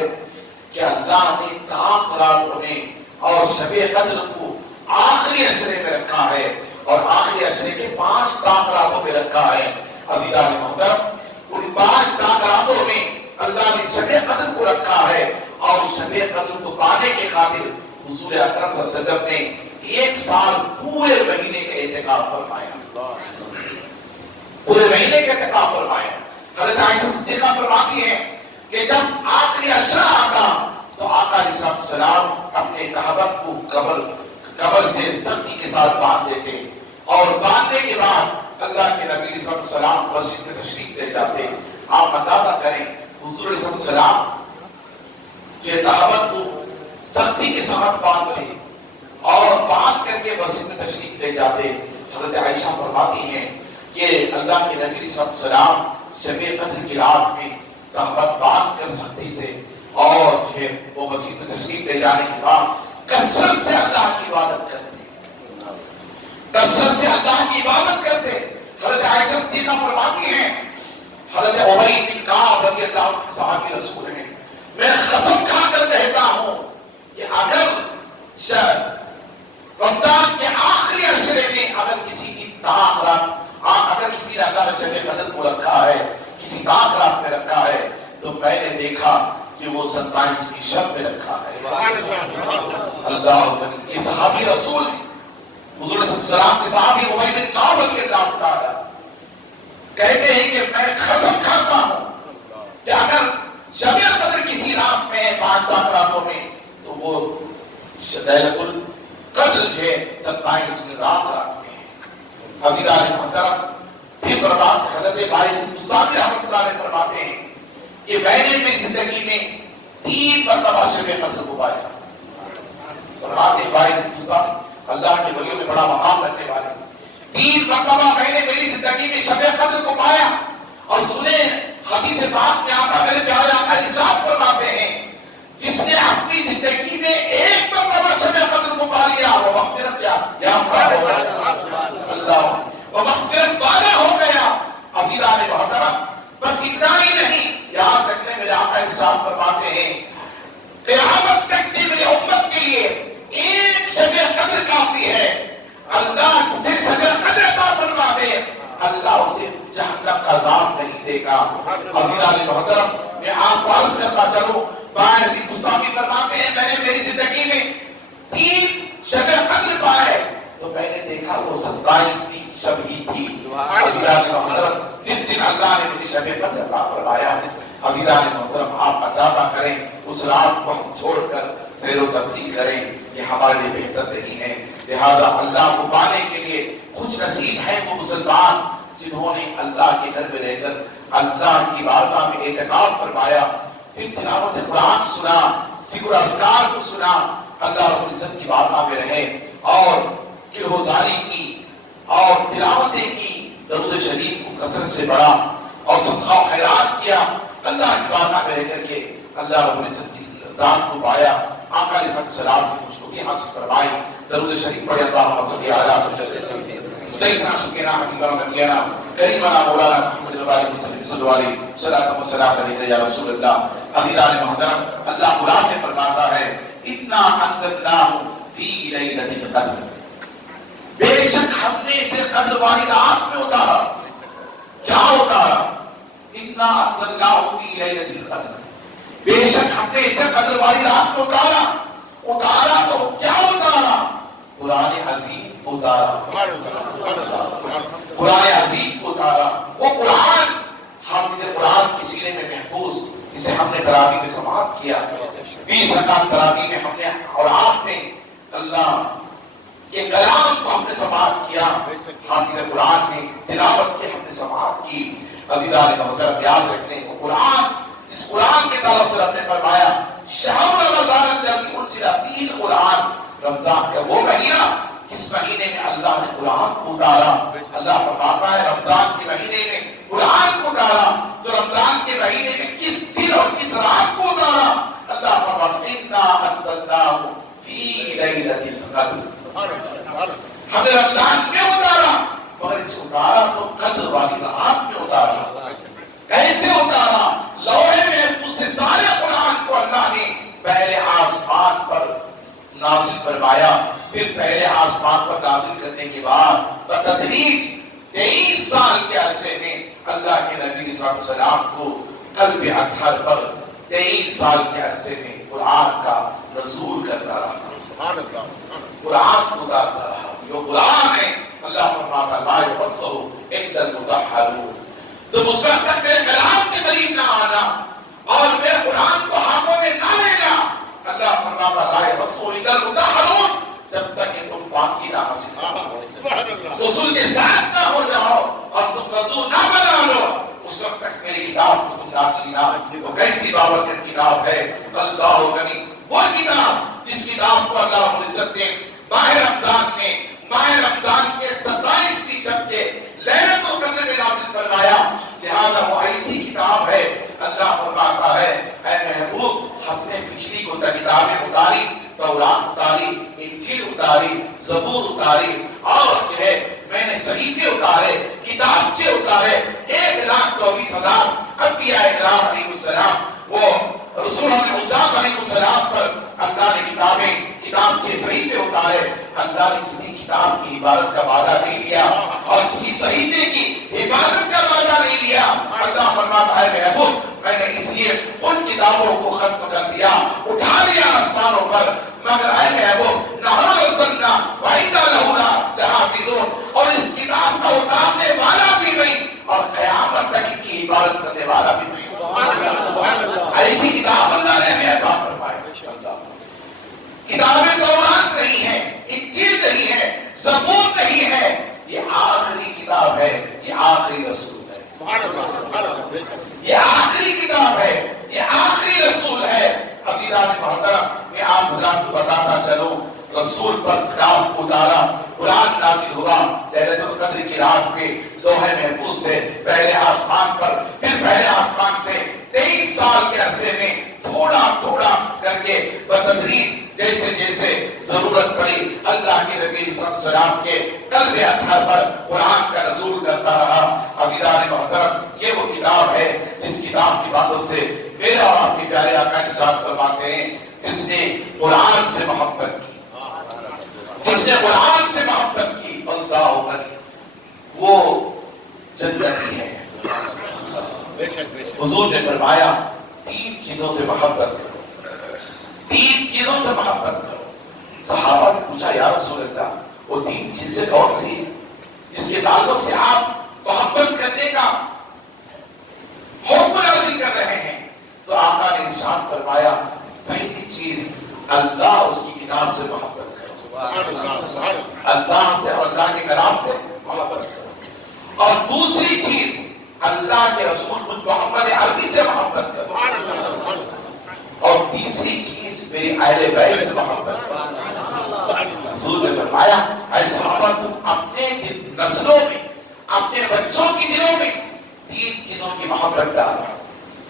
کہ اللہ نے تاخ راتوں میں اور شب قدر کو آخری عشرے میں رکھا ہے اور آخری عشرے کے 5 تاخ راتوں میں رکھا ہے. عزیزان محترم ان 5 تاخ راتوں میں اللہ نے شب قدر کو رکھا ہے اور شب قدر کو پانے کے خاطر حضور اکرم صلی اللہ علیہ وسلم نے 1 سال پورے مہینے کے اعتکاف فرمایا, پورے مہینے کے اعتکاف فرمایا. حضرت عائشہ صدیقہ فرماتی ہیں کہ جب آخری عشرہ آتا تو آقا علیہ السلام اپنے کہبت کو قبر سے سختی کے ساتھ باندھ دیتے اور باندھنے کے بعد اللہ کے نبی صلی اللہ علیہ وسلم مسجد میں تشریف لے جاتے. آپ اندازہ کریں حضور علیہ السلام جو کہبت کو سختی کے ساتھ باندھتے اور باندھ کر کے مسجد میں تشریف لے جاتے. حضرت عائشہ فرماتی ہیں کہ اللہ کے نبی صلی اللہ علیہ وسلم شب قدر کی رات میں کہبت باندھ کر سختی سے اور جو ہے وہ مسجد میں تشریف لے جانے کے بعد کثرت سے اللہ کی عبادت کرتے, کثرت سے اللہ کی عبادت کرتے. حضرت عائشہ صدیقہ فرماتی ہیں حضرت ابی بن کعب رضی اللہ عنہ صحابی رسول ہیں, میں قسم کھا کر کہتا ہوں کہ اگر رمضان کے آخری عشرے میں اگر کسی کی اگر کسی نے اللہ نے شب قدر کو رکھا ہے, کسی تاخرات میں رکھا ہے, تو میں نے دیکھا کہ وہ 27 کی شب میں رکھا ہے۔ اللہ، یہ صحابی رسول ہیں، حضور صلی اللہ علیہ وسلم کے صحابی ابی بن کعب رضی اللہ تعالی کہتے ہیں کہ میں قسم کھاتا ہوں کہ اگر شب قدر کسی رات میں 5 راتوں میں تو وہ لیلۃ القدر جو ہے 27 رات میں ہے۔ حضرات محترم پھر فرماتے حضرت باعث مستعمل رحمۃ اللہ علیہ فرماتے ہیں کہ میں نے میری زندگی میں 3 مرتبہ شب قدر کو پایا۔ فرماتے باعث مستعمل اللہ کے ولیوں میں بڑا مقام رکھنے والے 3 مرتبہ میں نے میری زندگی میں شب قدر کو پایا۔ اور سنے حدیث پاک میں آقا میرے پیارے آقا ارشاد فرماتے ہیں جس نے اپنی زندگی میں 1 مرتبہ شب قدر کو پا لیا وہ مغفرت یافتہ ہو گیا، اللہ وہ مغفرت والا ہو گیا۔ عزیزان محترم بس اتنا ہی نہیں، یاد رکھنے میرے آقا ارشاد فرماتے ہیں قیامت تک کی میری امت کے لیے 1 شب قدر کافی ہے۔ اللہ جسے شب قدر عطا فرما دے اللہ اسے جہنم کا عذاب نہیں دے گا۔ عزیزان محترم میں آپ کو عرض کرتا چلوں، باعث مستعمل فرماتے ہیں میں نے میری زندگی میں 3 شب قدر پائے تو میں نے دیکھا وہ 27 کی شب ہی تھی۔ عزیزان محترم جس دن اللہ نے مجھے شب قدر عطا فرمایا، عزیزان محترم آپ اندازہ کریں اس رات کو ہم چھوڑ کر سیر و تفریح کریں یہ ہمارے لیے بہتر نہیں ہے۔ لہذا اللہ کو پانے کے لیے خوش نصیب ہیں وہ مسلمان جنہوں نے اللہ کے گھر میں رہ کر اللہ کی بارگاہ میں اعتکاف فرمایا، پھر تلاوت قرآن سنا، ذکر اذکار کو سنا، اللہ رب العزت کی بارگاہ میں رہے اور گلہوزاری کی اور تلاوتیں کی، درود شریف کو کثرت سے پڑھا اور صدقہ و خیرات کیا، اللہ کی بارگاہ میں رہ کر کے اللہ رب العزت کی ذات کو پایا، آقا علیہ السلام کی خوشنودی حاصل فرمائی۔ درود شریف پڑھے اللہم صلی علی سیدنا شکینا حبیبنا نبینا کریمنا مولانا محمد وعلیہ وسلم صلی اللہ علیہ وسلم والسلام علیکہ یا رسول اللہ۔ عزیزان محترم اللہ قرآن میں فرماتا ہے انا انزلناہ فی لیلۃ القدر، بے شک ہم نے اسے قدر والی رات میں اتارا۔ کیا اتارا؟ انا انزلناہ فی لیلۃ القدر، بے شک ہم نے اسے قدر والی رات میں اتارا۔ اتارا تو کیا اتارا؟ قرآن عظیم اتارا، قرآن عظیم اتارا۔ وہ قرآن حافظ قرآن کی سینے میں محفوظ، اسے ہم نے تراویح میں سماعت کیا، 20 رکعت تراویح میں ہم نے اور آپ نے اللہ کے کلام کو ہم نے سماعت کیا، حافظ قرآن نے تلاوت کی ہم نے سماعت کی۔ عزیزان محترم یاد رکھنے وہ قرآن، اس قرآن کے تعلق سے ہم نے فرمایا شہر رمضان الذی انزل فیہ القرآن، رمضان کا وہ مہینہ اس مہینے میں اللہ نے قرآن کو اتارا۔ اللہ فرماتا ہے رمضان کے مہینے میں قرآن کو اتارا، تو رمضان کے مہینے میں کس دن اور کس رات کو اتارا؟ اللہ فرماتا ہے انا انزلناہ فی لیلۃ القدر، ہم نے رمضان میں اتارا مگر اسے اتارا تو قدر والی رات میں اتارا۔ کیسے اتارا؟ لوح محفوظ سے سارے قرآن کو اللہ نے پہلے آسمان پر نازل فرمایا، پھر پہلے آسمان پر نازل کرنے کے بعد بتدریج 23 سال کے عرصے میں اللہ کے نبی صلی اللہ علیہ وسلم کو قلب اطہر پر 23 سال کے عرصے میں قرآن کا نزول کرتا رہا، قرآن کو اتارتا رہا۔ جو قرآن ہے اللہ فرماتا لا یمسہ الا المطہرون، تو اس وقت تک میرے کلام کے قریب نہ آنا اور میرے قرآن کو ہاتھوں میں نہ لینا، اللہ فرماتا لا یمسہ الا المطہرون، جب تک کہ تم پاکی نہ حاصل کرو، غسل کے ساتھ نہ ہو جاؤ اور تم وضو نہ بنا لو، اس وقت تک میری کتاب کو تم نہ چھینا۔ وہ کیسی بابرکت کتاب ہے اللہ غنی، وہ کتاب جس کتاب کو اللہ رب العزت نے ماہ رمضان کے 27 کی شب کے لیلۃ القدر میں نازل فرمایا، لہذا وہ ایسی کتاب ہے اللہ فرماتا ہے اے محبوب ہم نے پچھلی کو کتابیں اتاری، تورات اتاری، انجیل اتاری، زبور اتاری اور جو ہے میں نے صحیفے اتارے، کتابچے اتارے، 1,24,000 انبیاء کرام علیہ السلام، وہ رسول اللہ علیہ السلام پر اللہ نے کتابچے صحیفے اتارے۔ اللہ نے کسی کتاب کی حفاظت کا وعدہ نہیں لیا اور کسی صحیفے کی حفاظت کا وعدہ نہیں لیا۔ اللہ فرماتا ہے محبوب میں نے اس لیے والا بھی میں ہوں. ایسی کتاب اللہ نے ہمیں عطا فرمائی. کتابیں تورات نہیں ہے، انجیل نہیں ہے، زبور نہیں ہے، یہ آخری کتاب ہے، یہ آخری رسول ہے. یہ آخری کتاب ہے، یہ آخری رسول ہے. عزیزان محترم، میں آپ حضرات کو بتاتا چلوں، رسول پر کتاب اتارا، قرآن نازل ہوا لیلۃ القدر کی رات پہ لوح محفوظ سے پہلے آسمان پر، پھر پہلے آسمان سے 23 سال کے عرصے میں تھوڑا تھوڑا کر کے بتدریج جیسے جیسے ضرورت پڑی اللہ کے نبی صلی اللہ علیہ وسلم کے قلب اطہر پر قرآن کا نزول کرتا رہا. عزیزان محترم، یہ وہ کتاب ہے جس کتاب کی باتوں سے میرا اور آپ کے پیارے آقا ارشاد فرماتے ہیں، جس نے قرآن سے محبت کی، جس نے قرآن سے محبت کی، اللہ غنی، وہ جنتی ہے. حضور نے فرمایا 3 چیزوں سے محبت کرو، 3 چیزوں سے محبت کرو. صحابہ نے پوچھا یا رسول اللہ وہ 3 چیزیں کون سی ہیں جس کے تعلق سے آپ محبت کرنے کا حکم نازل کر رہے ہیں؟ تو آقا نے ارشاد فرمایا پہلی چیز اللہ اس کی کتاب سے محبت کرو، اللہ سے اور اللہ کے کلام سے محبت کرو. اور دوسری چیز اللہ کے رسول محمد عربی سے محبت کرو. اور تیسری چیز میری اہل بیت سے محبت کرو. حضور نے فرمایا اے صحابہ تم اپنے نسلوں میں، اپنے بچوں کی دلوں میں 3 چیزوں کی محبت ڈالو،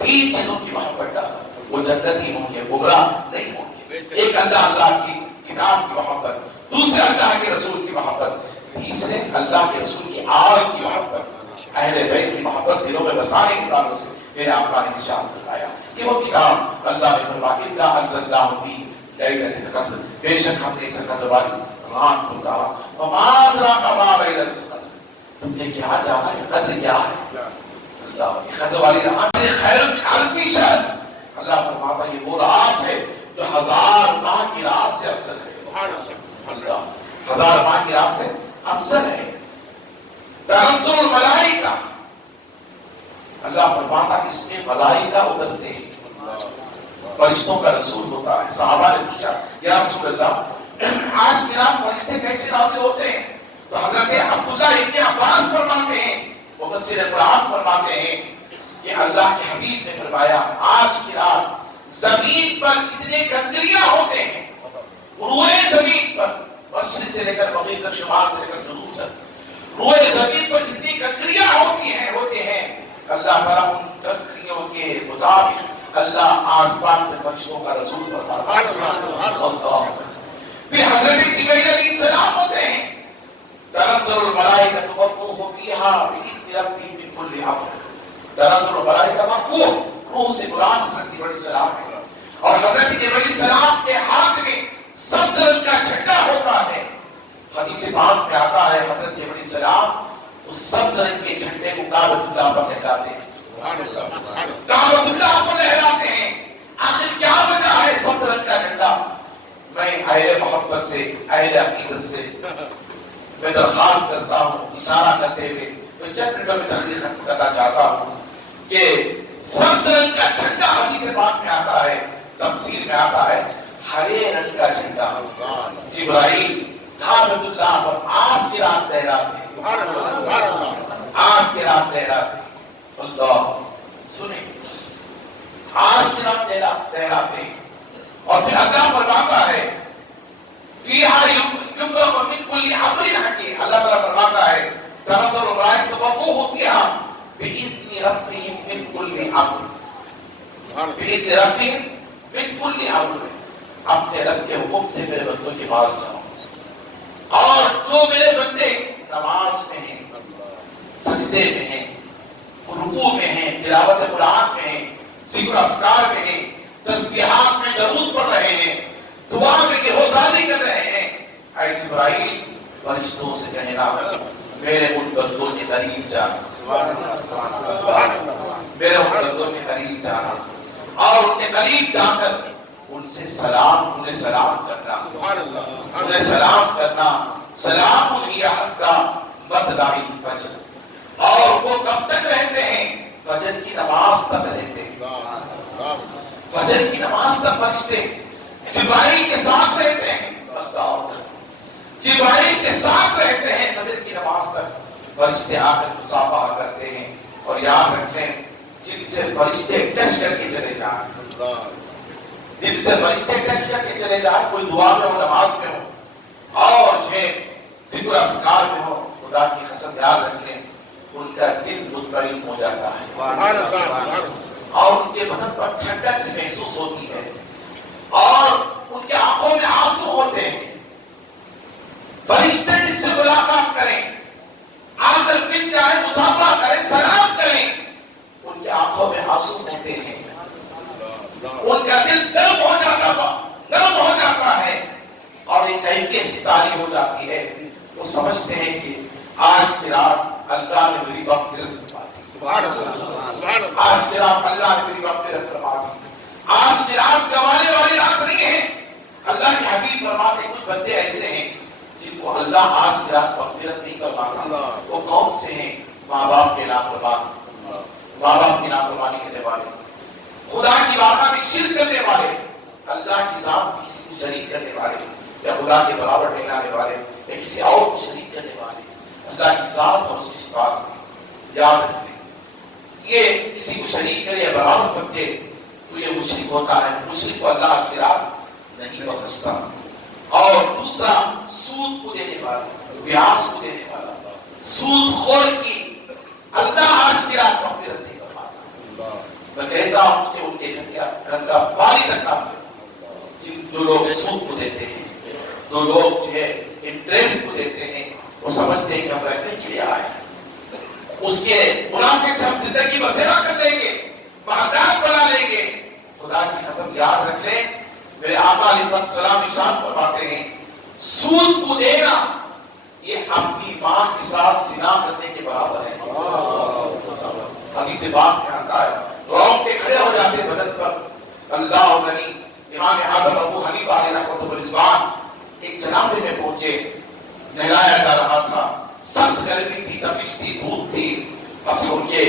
3 چیزوں کی محبت ڈالو، وہ جنتی ہوں گے، گمراہ نہیں ہوں گے. ایک اللہ کی کتاب کی محبت، دوسرے اللہ کے رسول کی محبت، تیسرے اللہ کے رسول کی آل کی محبت، اہل بیت کی محبت دلوں میں بسانے کے تعلق سے میرے آقا نے ارشاد فرمایا. یہ وہ کتاب اللہ نے فرمایا انا انزلناہ فی لیلۃ القدر، بے شک ہم نے اس قدر والی رات کو اتارا. وما ادراک ما لیلۃ القدر، تم نے کیا جانا ہے قدر کیا ہے؟ اللہ قدر والی رات خیر من الف شہر. اللہ فرماتا یہ وہ رات ہے جو 1000 ماہ کی رات سے افضل ہے. اللہ 1000 ماہ کی رات سے افضل ہے. تنزل الملائکہ، اللہ فرماتا اس میں ملائکہ اترتے ہیں، فرشتوں کا رسول ہوتا ہے. صحابہ نے پوچھا یا رسول اللہ آج کی رات فرشتے کیسے نازل ہوتے ہیں؟ تو حضرت عبداللہ ابن عباس فرماتے ہیں، مفسر قرآن فرماتے ہیں کہ اللہ کے حبیب نے فرمایا آج کی رات زمین پر جتنے کنکریاں ہوتے ہیں، روئے زمین پر مشرق سے لے کر مغرب تک، شمال سے لے کر جنوب تک، روئے زمین پر جتنی کنکریاں ہوتے ہیں اللہ تعالیٰ ان کنکریوں کے مطابق اللہ آسمان سے فرشتوں کا رسول فرماتا ہے. پھر حضرت جبرائیل علیہ السلام ہوتے ہیں، تنزل الملائکۃ والروح فیہا بإذن ربہم من کل امر. تنزل الملائکہ والروح، روح سے مراد حضرت جبرائیل علیہ السلام ہے. اور حضرت جبرائیل علیہ السلام کے ہاتھ میں سبز رنگ کا جھنڈا ہوتا ہے. حدیث پاک میں آتا ہے حضرت جبرائیل علیہ السلام اس سبز رنگ کے جھنڈے کو کعبۃ اللہ پر لہراتے ہیں، کعبۃ اللہ پر لہراتے ہیں. آخر کیا وجہ ہے سبز رنگ کا جھنڈا؟ میں اہل محبت سے، اہل عقیدت سے میں درخواست کرتا ہوں، اشارہ کرتے ہوئے میں چند منٹوں میں تقریر ختم کرنا چاہتا ہوں کہ سبز رنگ کا جھنڈا حدیث پاک میں آتا ہے، تفسیر میں آتا ہے ہرے رنگ کا جھنڈا. جبرائیل کعبۃ اللہ پر آج کی رات لہراتے ہیں، آج کی رات لہراتے ہیں. اللہ سنیں، آج کی رات لہراتے ہیں. اور پھر اللہ فرماتا ہے فیہا یفرق من کل امر حکیم. اللہ تعالیٰ فرماتا ہے تنزل الملائکۃ والروح فیہا بإذن ربہم من کل امر، بإذن ربہم من کل امر. اپنے رب کے حکم سے میرے بندوں کے پاس جاؤ، اور جو میرے بندے نماز میں ہیں، سجدے میں ہیں، رکوع میں ہیں، تلاوت قرآن میں ہیں، ذکر اذکار میں ہیں، تسبیحات میں درود پڑھ رہے ہیں، دعا میں گہوزاری کر رہے ہیں، اے جبرائیل فرشتوں سے کہنا میرے ان بندوں کے قریب جانا، میرے ان بندوں کے قریب جانا، اور ان کے قریب جا کر ان سے انہیں سلام کرنا، انہیں سلام کرنا. سلام ہی حتی مطلع الفجر. اور وہ کب تک رہتے ہیں؟ فجر کی نماز تک رہتے ہیں، فجر کی نماز تک فرشتے جبرائیل کے ساتھ رہتے ہیں، جبرائیل کے ساتھ رہتے ہیں فجر کی نماز تک، فرشتے آ کر مصافحہ کرتے ہیں۔ اور یاد رکھ لیں جن سے فرشتے ٹچ کر کے چلے جائیں، جن سے فرشتے ٹچ کر کے چلے جائیں، کوئی دعا میں ہو، نماز میں ہو اور جو ہے ذکر اذکار میں ہو، خدا کی قسم یاد رکھ لیں ان کا دل مطمئن ہو جاتا ہے اور ان کے بدن پر ٹھنڈک سے محسوس ہوتی ہے اور ان کے آنکھوں میں آنسو ہوتے ہیں۔ فرشتے جس سے ملاقات کریں، آ کر مل جائیں، مصافحہ کریں، سلام کریں، ان کے آنکھوں میں آنسو ہوتے ہیں، ان کا دل نرم ہو جاتا ہے اور ایک کیفیت سی طاری ہو جاتی ہے۔ وہ سمجھتے ہیں کہ آج کی رات اللہ نے میری مغفرت فرما دی، آج کی رات اللہ نے میری مغفرت فرما دی، آج کی رات گوانے والی رات نہیں ہے۔ اللہ کے حبیب فرماتے ہیں کچھ بندے ایسے ہیں جن کو اللہ آج کی رات مغفرت نہیں فرماتا۔ وہ کون سے ہیں؟ ماں باپ کے نافرمان، ماں باپ کی نافرمانی کرنے والے، خدا کی بارگاہ میں شرک کرنے والے، اللہ کی ذات میں کسی کو شریک کرنے والے یا خدا کے برابر ٹھہرانے والے یا کسی اور کو شریک کرنے والے، اللہ کی ذات اور اس کی صفات میں یاد رکھیں یہ کسی کو شریک کرے یا برابر سمجھے تو یہ مشرک ہوتا ہے۔ مشرک کو اللہ آج کی رات نہیں بخشتا۔ اور دوسرا سود کو دینے والا، بیاس کو دینے والا، سود خور کی اللہ آج کی رات مغفرت نہیں فرماتا۔ میں کہتا ہوں کہ ان کے گھر کا پانی تک نہ پئے، جو لوگ سود کو دیتے ہیں، جو لوگ جو ہے انٹرسٹ کو دیتے ہیں، وہ سمجھتے ہیں کہ ہم رہنے کے لیے آئے ہیں، اس کے منافع سے ہم زندگی بسیرا کر لیں گے، مہداد بنا لیں گے۔ خدا کی قسم یاد رکھ لیں میرے آقا علیہ السلام ارشاد فرماتے ہیں سود کو دینا یہ اپنی ماں کے ساتھ زنا کرنے کے برابر ہے۔ حدیث پاک میں آتا ہے رونگٹے کھڑے ہو جاتے بدن پر۔ اللہ غنی امام اعظم ابو حنیفہ علیہ رحمۃ اللہ ایک جنازے میں پہنچے، نہلایا جا رہا تھا، سخت گرمی تھی، تپش تھی، دھوپ تھی، بس ان کے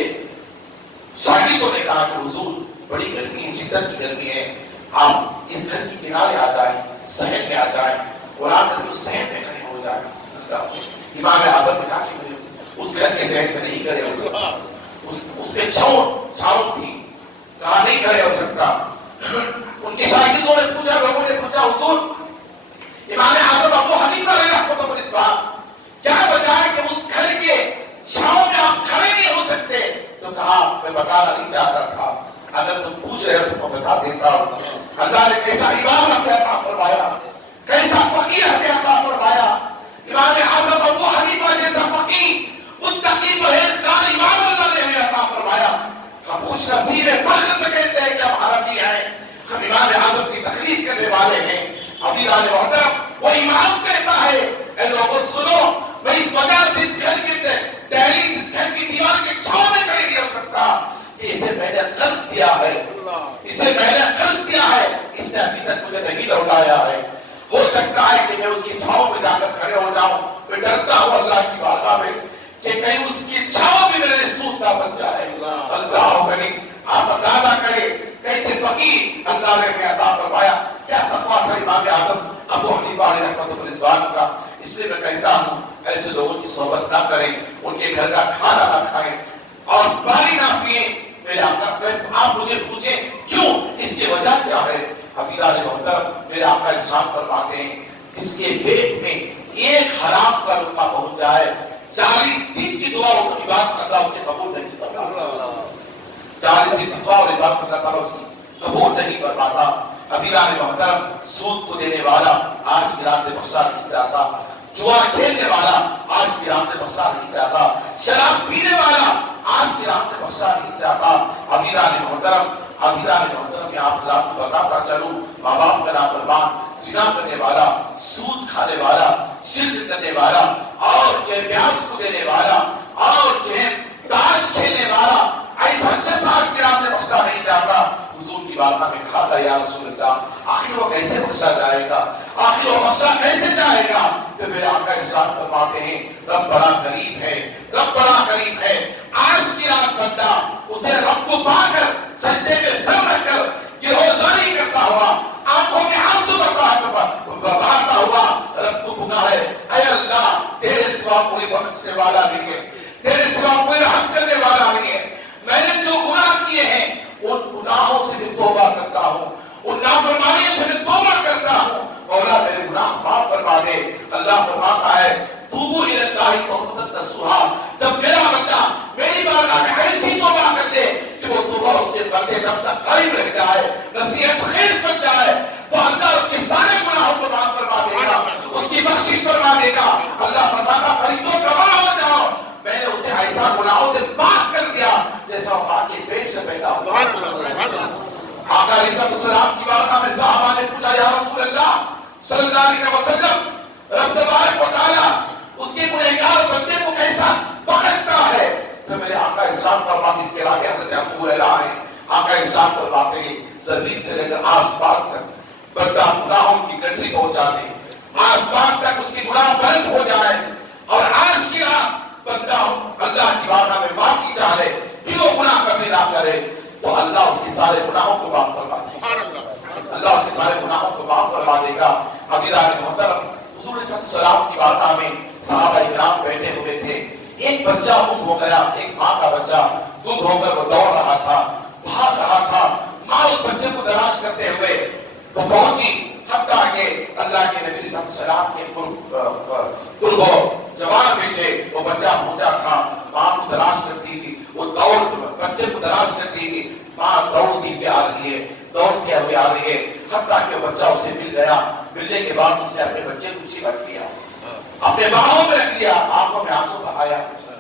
شاگردوں نے کہا کہ حضور بڑی گرمی ہے، شدت کی گرمی ہے، آپ اس گھر کی کنارے آ جائیں، صحن میں آ جائیں اور آ کر اس صحن میں کھڑے ہو جائیں۔ امام اعظم نے کہا کہ مجھے اس گھر کے صحن میں نہیں کھڑے ہو سکتا، اس پہ چھاؤں تھی، کہا نہیں کھڑے ہو سکتا۔ ان کے شاگردوں نے پوچھا، لوگوں نے پوچھا حضور امام اعظم ابو حنیفہ علیہ رحمۃ اللہ کیا وجہ ہے کہ اس گھر کے چھاؤں میں آپ کھڑے نہیں ہو سکتے؟ تو کہا میں بتانا نہیں چاہتا تھا، اگر تم پوچھ رہے ہو تو میں بتا دیتا ہوں۔ اللہ نے کیسا امام ہمیں عطا فرمایا، کیسا فقیہ ہمیں عطا فرمایا۔ امام اعظم ابو حنیفہ جیسا فقیہ، متقی پرہیزگار امام اللہ نے ہمیں عطا فرمایا۔ ہم خوش نصیب ہیں، فخر سے کہتے ہیں کہ ہم حنفی ہیں، ہم امام اعظم کی تقلید کرنے والے ہیں۔ عزیزان محترم وہ امام کہتا ہے اے لوگوں سنو، میں اس وجہ سے اس گھر کی دہلیز، اس گھر کی دیوار کے چھاؤں میں کھڑے نہیں ہو سکتا کہ اسے میں نے قرض دیا ہے، اسے میں نے قرض دیا ہے، اس نے ابھی تک مجھے نہیں لوٹایا ہے۔ ہو سکتا ہے کہ میں اس کی چھاؤں میں جا کر کھڑے ہو جاؤں، میں ڈرتا ہوں اللہ کی بارگاہ میں کہ کہیں اس کی چھاؤں بھی میرے سود نہ بن جائے۔ اللہ غنی، آپ اندازہ کریں کیسے فقیہ اللہ نے ہمیں عطا فرمایا، کیا تقویٰ تھا امام اعظم ابو حنیفہ علیہ رحمۃ اللہ کا۔ اس لیے میں کہتا ہوں ایسے لوگوں کی صحبت نہ کریں، ان کے گھر کا کھانا نہ کھائیں اور پانی نہ پئیں۔ میرے آقا آپ مجھے پوچھیں کیوں، اس کی وجہ کیا ہے؟ حضیران محترم میرے آقا ارشاد فرماتے ہیں جس کے پیٹ میں ایک حرام کا لقمہ پہنچ جائے 40 دن کی دعا اور عبادت اللہ اس کے قبول نہیں کرتا، 40 دن دعا اور عبادت اللہ تعالیٰ اس کی قبول نہیں کر پاتا۔ عزیزان محترم سود کو دینے والا آج کی رات میں بخشا نہیں جاتا، جوا کھیلنے والا آج کی رات میں بخشا نہیں جاتا، شراب پینے والا آج کی رات میں بخشا نہیں جاتا۔ عزیزان محترم میں آپ کو بتاتا چلوں، ماں باپ کا نافرمان، زنا کرنے والا، سود کھانے والا، شرک کرنے والا اور جو ہے بیاس کو دینے والا اور جو ہے تاش کھیلنے والا، ایسا شخص آج کی رات میں بخشا نہیں جاتا۔ حضور کی بارگاہ میں کہا تھا یا رسول اللہ آخر وہ کیسے بخشا جائے گا، آخر وہ بخشا کیسے جائے گا؟ تو میرے آقا ارشاد فرماتے ہیں رب بڑا قریب ہے، رب بڑا قریب ہے۔ آج کی رات بندہ اسے رب کو پا کر سجدے میں سر رکھ کر گروزانی کرتا ہوا، آنکھوں میں آنسو بہاتا ہوا رب کو پکارے، اے اللہ تیرے سوا کوئی بخشنے والا نہیں ہے، تیرے سوا کوئی رحم کرنے والا نہیں ہے، میں نے جو گناہ کیے ہیں ان گناہوں سے میں توبہ کرتا ہوں، ان نافرمانیوں سے میں توبہ کرتا ہوں، مولا میرے گناہ معاف فرما دے۔ اللہ فرماتا ہے توبوا الی اللہ توبۃ نصوحا، جب میرا بندہ میری بارگاہ میں ایسی توبہ کر دے کہ وہ توبہ اس کے بندے تب تک قائم رہ جائے، نصیحت خیز بن جائے، تو اللہ اس کے سارے گناہوں کو معاف فرما دے گا، اس کی بخشش فرما دے گا۔ اللہ فرماتا فرشتوں گواہ ہو جاؤ میں نے اسے ایسا گناہوں سے پاک کر دیا جیسا وہ ماں کے پیٹ سے پیدا ہوا۔ آقا علیہ السلام کی بارگاہ میں صحابہ نے پوچھا یا رسول اللہ صلی اللہ علیہ وسلم رب تبارک و تعالی اس کے گنہگار بندے کو کیسا بخشتا ہے؟ تو میرے آقا ارشاد فرماتے اس کے آگے حضرت ابو ہریرہ ہے، آقا ارشاد فرماتے ہیں زمین سے لے کر آسمان تک بندہ گناہوں کی گٹری پہنچا دے، آسمان تک اس کی گناہ بلند ہو جائے، اور آج کی رات بندہ اللہ کی بارگاہ میں معافی چاہ لے کہ وہ گناہ کبھی نہ کرے، تو اللہ اس کے سارے گناہوں کو معاف فرما دے گا، اللہ اس کے سارے گناہوں کو معاف فرما دے گا۔ حضرات محترم حضور صلی اللہ علیہ وسلم کی بارگاہ میں صحابہ کرام بیٹھے ہوئے تھے، ایک بچہ گم ہو گیا، ایک ماں کا بچہ گم ہو کر وہ دوڑ رہا تھا، بھاگ رہا تھا، ماں اس بچے کو تلاش کرتے ہوئے وہ پہنچی، حتیٰ کہ اللہ کے نبی صلی اللہ علیہ وسلم کے قرب جوان بھیجے، وہ بچہ پہنچا تھا، ماں کو تلاش کرتی تھی، وہ دوڑ بچے کو تلاش کرتی تھی، ماں دوڑتی ہوئی آ رہی ہے، دوڑتے ہوئے آ رہی ہے، حتیٰ کہ بچہ اسے مل گیا، ملنے کے بعد اس نے اپنے بچے کو چیخ رکھ لیا، اپنے باہوں میں رکھ لیا، آنکھوں میں آنسو بہایا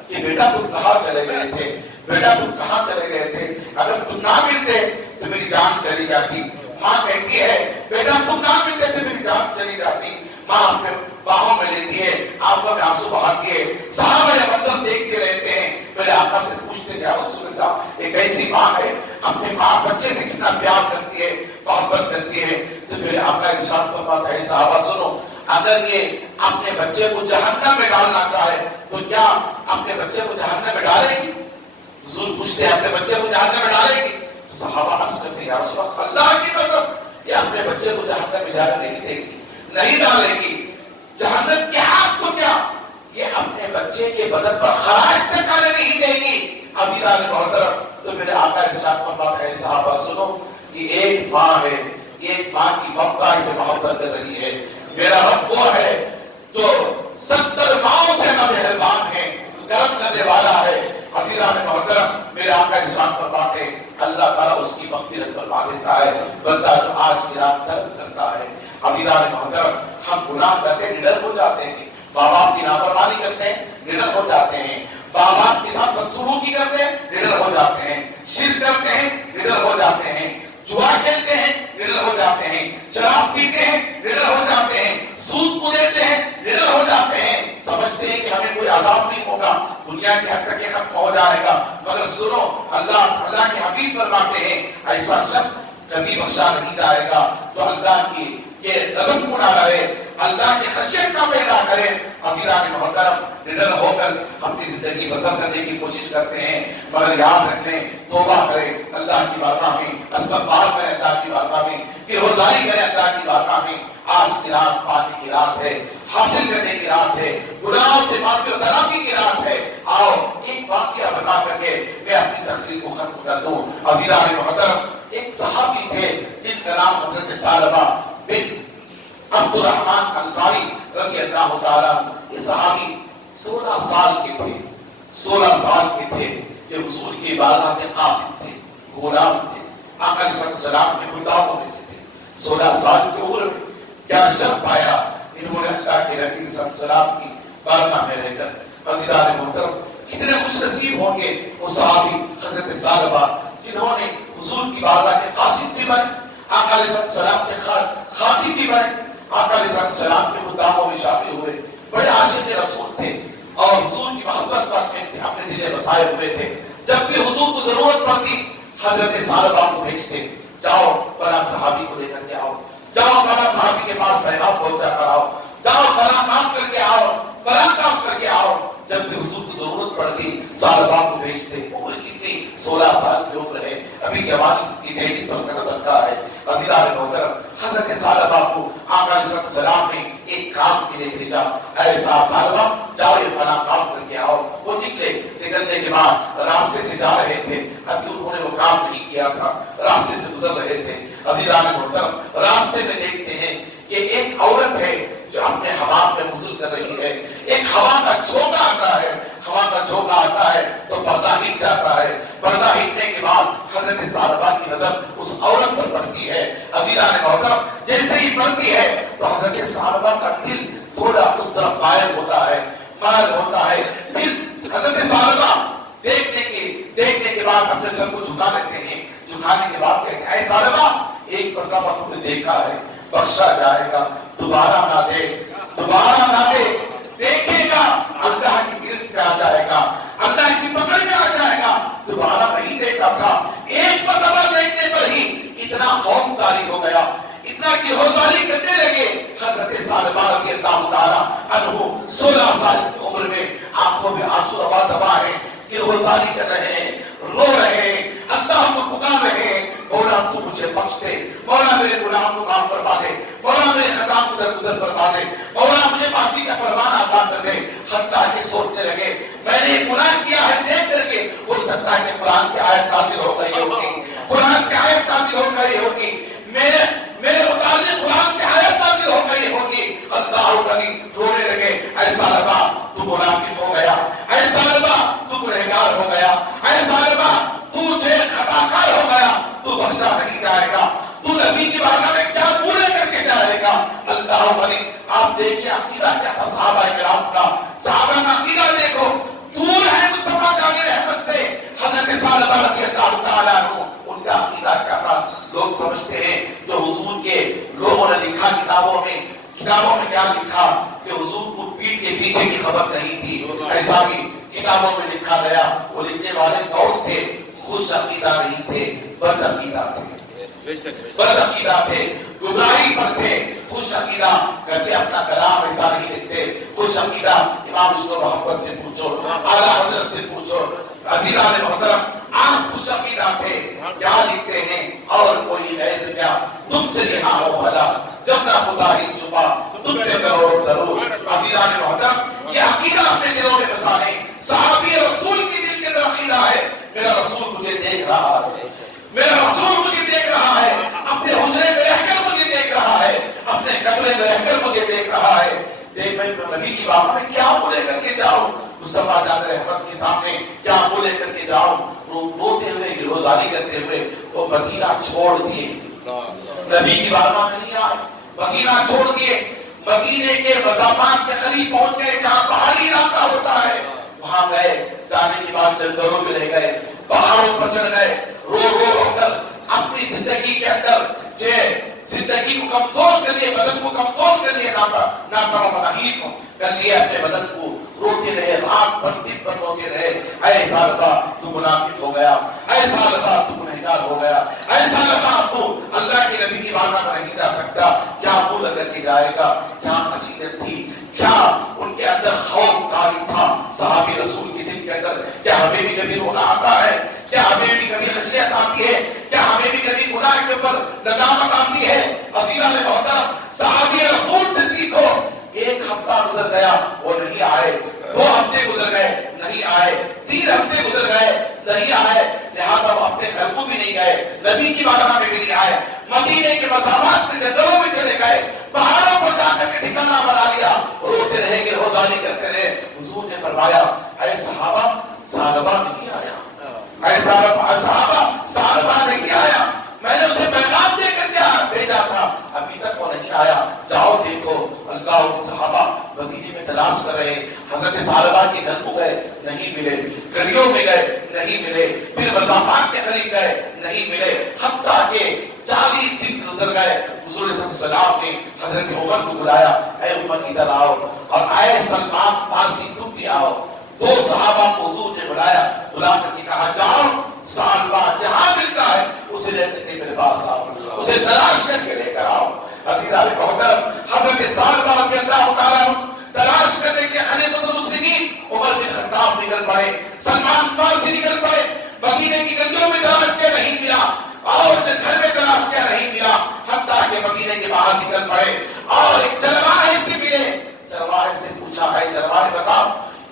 کہ بیٹا تم کہاں چلے گئے تھے، بیٹا تم کہاں چلے گئے تھے، اگر تم نہ ملتے تو میری جان چلی جاتی۔ ماں کہتی ہے بیٹا تم نہ ملتے تو میری جان چلی جاتی۔ ماں اپنے باہوں میں لیتی ہے، آنکھوں میں آنسو بہاتی ہے۔ صحابہ یہ منظر دیکھتے رہتے ہیں، میرے آقا سے پوچھتے ہیں یا رسول اللہ ایک ایسی ماں ہے اپنے ماں بچے سے کتنا پیار کرتی ہے، محبت کرتی ہے، تو میرے آقا ارشاد فرماتا ہے صحابہ سنو، اگر یہ اپنے بچے کو جہنم میں ڈالنا چاہے تو کیا اپنے بچے کو جہنم میں ڈالے گی؟ حضور پوچھتے ہیں اپنے بچے کو جہنم میں ڈالے گی؟ تو صحابہ عرض کرتے ہیں یا رسول اللہ اللہ کی قسم یہ اپنے بچے کو جہنم میں جانے نہیں دے گی، نہیں ڈالے گی، جہنم کی آگ تو کیا یہ اپنے بچے کے بدن پر خراش تک آنے نہیں دے گی۔ عزیزان محترم تو میرے آقا ارشاد فرماتے ہیں صحابہ سنو، یہ ایک ماں ہے، ایک ماں کی ممتا اسے محبت کر رہی ہے، میرا رب وہ ہے جو 70 ماؤں سے نہ مہربان ہے، کرم کرنے والا ہے۔ عزیزان محترم میرے آقا ارشاد فرماتے ہیں اللہ تعالیٰ اس کی مغفرت فرما دیتا ہے بندہ جو آج کی رات طلب کرتا ہے۔ عزیزان محترم ہم گناہ کرتے نڈر ہو جاتے ہیں، ماں باپ کی نافرمانی کرتے ہیں نڈر ہو جاتے ہیں، ماں باپ کے ساتھ بدسلوکی کرتے ہیں نڈر ہو جاتے ہیں، شرک کرتے ہیں نڈر ہو جاتے ہیں، جوا کھیلتے ہیں نڈر ہو جاتے ہیں، شراب پیتے ہیں نڈر ہو جاتے ہیں، سود کو دیتے ہیں نڈر ہو جاتے ہیں، سمجھتے ہیں کہ ہمیں کوئی عذاب نہیں ہوگا، دنیا کے حد تک یہ ختم ہو جائے گا، مگر سنو اللہ کے حبیب فرماتے ہیں ایسا شخص کبھی بخشا نہیں جائے گا جو اللہ کی غضب کو نہ کرے، اللہ کی خشیت نہ پیدا کرے۔ عزیزان محترم نڈر ہو کر اپنی زندگی بسر کرنے کی کوشش کرتے ہیں، مگر یاد رکھیں توبہ کریں اللہ کی بارگاہ میں، استغفار کریں اللہ کی بارگاہ میں، پھر روزاری کریں اللہ کی بارگاہ میں۔ آج کی رات پانے کی رات ہے، حاصل کرنے کی رات ہے، گناہوں سے معافی اور تلافی کی رات ہے۔ آؤ ایک واقعہ بتا کر کے میں اپنی تقریر کو ختم کر دوں۔ عزیزان محترم ایک صحابی تھے جن کا نام حضرت ثعلبہ بن عبد الرحمن انصاری رضی اللہ تعالیٰ، یہ صحابی 16 سال کے تھے، 16 سال کے تھے، یہ حضور کی عبادت کے قاصد تھے، غلام تھے، آقا علیہ السلام کے خلفاؤں میں سے تھے۔ 16 سال کی عمر میں کیا شرف پایا انہوں نے اللہ کے نبی صلی اللہ علیہ وسلم کی بارگاہ میں رہ کر۔ عزیزان محترم کتنے خوش نصیب ہوں گے وہ صحابی حضرت ثعلبہ جنہوں نے حضور کی بارگاہ کے قاصد بھی بنے، آقا علیہ السلام کے خادم بھی بنے، آقا علیہ السلام کے خداموں میں شامل ہوئے، بڑے عاشق رسول تھے اور حضور کی محبت پر اپنے دل بسائے ہوئے تھے۔ جب بھی حضور کو ضرورت پڑتی حضرت ثعلبہ کو بھیجتے، جاؤ فلاں صحابی کو لے کر کے آؤ، جاؤ فلاں صحابی کے پاس پیغام پہنچا کر آؤ، جاؤ فلاں کام کر کے آؤ، فلاں کام کر کے آؤ۔ جب بھی حضور کو ضرورت پڑتی صحابہ کو بھیجتے۔ عمر کتنی 16 سال کی عمر ہے، ابھی جوانی کی تیز پر قدم رکھا ہے۔ عزیزان محترم، حضرت صحابہ کو آقا علیہ السلام نے ایک کام کے لیے بھیجا، اے صحابہ جاؤ یہ فلاں کام کر کے آؤ۔ وہ نکلے، نکلنے کے بعد راستے سے جا رہے تھے، ابھی انہوں نے وہ کام نہیں کیا تھا، راستے سے گزر رہے تھے۔ عزیزان محترم، راستے میں دیکھتے ہیں کہ ایک عورت ہے جو اپنے حمام میں غسل کر رہی ہے، ایک ہوا کا جھونکا آتا ہے، ہوا کا جھونکا آتا ہے تو پردہ ہٹ جاتا ہے، پردہ ہٹنے کے بعد حضرت صحابہ کی نظر اس عورت پر پڑتی ہے۔ عزیزان محترم، جیسے ہی پڑتی ہے تو حضرت صحابہ کا دل تھوڑا اس طرف مائل ہوتا ہے، مائل ہوتا ہے۔ پھر حضرت صحابہ دیکھنے کے بعد اپنے سر کو جھکا لیتے ہیں، جھکانے کے بعد کہتے ہیں اے صحابہ ایک مرتبہ تم نے دیکھا ہے، بخشا جائے گا، دوبارہ نہ دے، دوبارہ نہ دے، دیکھے گا اللہ کی گرفت میں آ جائے گا، اللہ کی پکڑ میں آ جائے گا۔ دوبارہ نہیں دیکھا تھا، ایک مرتبہ دیکھنے پر ہی اتنا خوف طاری ہو گیا، اتنا کہ ہوزاری کرنے لگے۔ حضرت صحابہ رضی اللہ تعالیٰ عنہ 16 سال کی عمر میں آنکھوں میں آنسو دبا دبا ہے کہ ہوزاری کر رہے ہیں، رو رہے ہیں، اللہ کو پکار رہے ہیں، مولا تو مجھے بخش دے، مولا میرے گناہوں کو معاف فرما دے، مولا میرے خطا کو درگزر فرما دے، مولا مجھے معافی کا فرمان عطا کر دے۔ حتیٰ کہ سوچنے لگے میں نے یہ گناہ کیا ہے دیکھ کر کے ہو سکتا ہے کہ قرآن کی آیت نازل ہو گئی ہوگی، قرآن کی آیت نازل ہو گئی ہوگی، میرے متعلق قرآن کی آیت نازل ہو گئی ہوگی۔ اللہ کریم رونے لگے، ایسا لگا تو منافق ہو گیا، ایسا لگا تو گنہگار ہو گیا، ایسا لگا تو جو خطا کار ہو گیا، تو بخشا نہیں جائے گا، تو نبی کی بارگاہ میں کیا پورے کر کے جائے گا۔ اللہ کریم، آپ دیکھیں عقیدہ کیا تھا صحابہ کرام کا، صحابہ کا عقیدہ دیکھو، دور ہے مصطفیٰ جان رحمت سے۔ حضرت صحابہ رضی اللہ تعالیٰ عنہ ان کا عقیدہ کیا تھا؟ لوگ سمجھتے ہیں جو حضور کے لوگوں نے لکھا کتابوں میں کیا لکھا کہ حضور کو پیٹ کے پیچھے کی خبر نہیں تھی، ایسا بھی کتابوں میں لکھا گیا۔ وہ لکھنے والے کون تھے؟ خوش عقیدہ نہیں تھے، بد عقیدہ تھے، بد عقیدہ تھے، گمراہی پر تھے۔ خوش عقیدہ کر کے اپنا کلام ایسا نہیں لکھتے۔ خوش عقیدہ امام اشرف محمد سے پوچھو، اعلیٰ حضرت سے پوچھو، عزیزان محترم آپ خوش عقیدہ تھے۔ کیا لکھتے ہیں؟ اور کوئی غیر کیا تم سے یہاں ہو بھلا، جب نہ خدا ہی چھپا تم پہ کروڑوں درود۔ عزیزان محترم، یہ عقیدہ اپنے دلوں میں بسا لیں۔ صحابی رسول کی دل کے اندر عقیدہ ہے، میرا رسول مجھے دیکھ رہا ہے، میرا رسول مجھے دیکھ رہا ہے، اپنے حجرے میں رہ کر مجھے دیکھ رہا ہے، اپنے کمرے میں رہ کر مجھے دیکھ رہا ہے۔ دیکھ میں نبی کی بارگاہ میں کیا منہ لے کر کے جاؤں، مصطفیٰ جان رحمت کے سامنے کیا منہ لے کر کے جاؤں؟ روتے ہوئے، گلوزاری کرتے ہوئے وہ مدینہ چھوڑ دیے، نبی کی بارگاہ میں نہیں آئے، مدینہ چھوڑ دیے، مدینے کے مضافات کے قریب پہنچ گئے جہاں پہاڑی علاقہ ہوتا ہے، وہاں گئے، جانے کے بعد جنگلوں میں رہ گئے، پہاڑوں پر چڑھ گئے، رو رو کر اپنی زندگی کے اندر زندگی کو کمزور کر لیے، بدن کو کمزور کر لیے، تکلیف کر لیے اپنے بدن کو، روتے رہے، رات بھر دن بھر روتے رہے۔ ایسا لگا تو منافق ہو گیا، ایسا لگا تو گنہگار ہو گیا، ایسا لگا تو اللہ کے نبی کی بارگاہ میں نہیں جا سکتا۔ کیا منہ لگا کے جائے گا؟ کیا خشیت تھی، کیا ان کے اندر خوف طاری تھا صحابی رسول کے دل کے اندر؟ کیا ہمیں بھی کبھی رونا آتا ہے؟ کیا ہمیں بھی کبھی خشیت آتی ہے؟ کیا ہمیں بھی کبھی گناہ کے اوپر ندامت آتی ہے؟ عزیزان محترم، صحابی رسول سے سیکھو۔ ایک ہفتہ گزر گیا وہ نہیں آئے، 2 ہفتے گزر گئے نہیں آئے، 3 ہفتے گزر گئے نہیں آئے، لہذا وہ اپنے گھر کو بھی نہیں گئے، نبی کی بارگاہ میں بھی نہیں آئے، مدینے کے مضافات میں جنگلوں میں چلے گئے، پہاڑوں پر جا کر کے ٹھکانہ بنا لیا، روتے رہے گے، روزانی کرتے رہے۔ حضور نے فرمایا اے صحابہ نہیں آیا، اے صحابہ نہیں آیا، میں نے اسے پیغام دے کر کے بھیجا تھا، ابھی تک وہ نہیں آیا، جاؤ دیکھو۔ اللہ صحابہ مدینے میں تلاش کر رہے، حضرت صحابہ کے گھر کو گئے نہیں ملے، گلیوں میں گئے نہیں ملے، پھر مضافات کے قریب گئے نہیں ملے، حتیٰ کہ 40 دن گزر گئے۔ حضور صلی اللہ علیہ وسلم نے حضرت عمر کو بلایا، اے عمر ادھر آؤ، اور اے سلمان فارسی تم بھی آؤ۔ 2 صحابہ کو حضور نے بلا کر کے کہا جاؤ، سال بعد جہاں ملتا ہے اسے لے کر کے میرے پاس آؤ، اسے تلاش کر کے لے کر آؤ۔ عزیزان محترم، حضرت سعد رضی اللہ تعالیٰ عنہ تلاش کرنے کے خلیفۃ المسلمین عمر بن خطاب نکل پڑے، سلمان فارسی نکل پڑے، مدینے کی گلیوں میں تلاش کیا نہیں ملا، اور گھر میں تلاش کیا نہیں ملا، حتیٰ کہ مدینے کے باہر نکل پڑے اور ایک چرواہے سے ملے۔ چرواہے سے پوچھا ہے، چرواہے بتاؤ،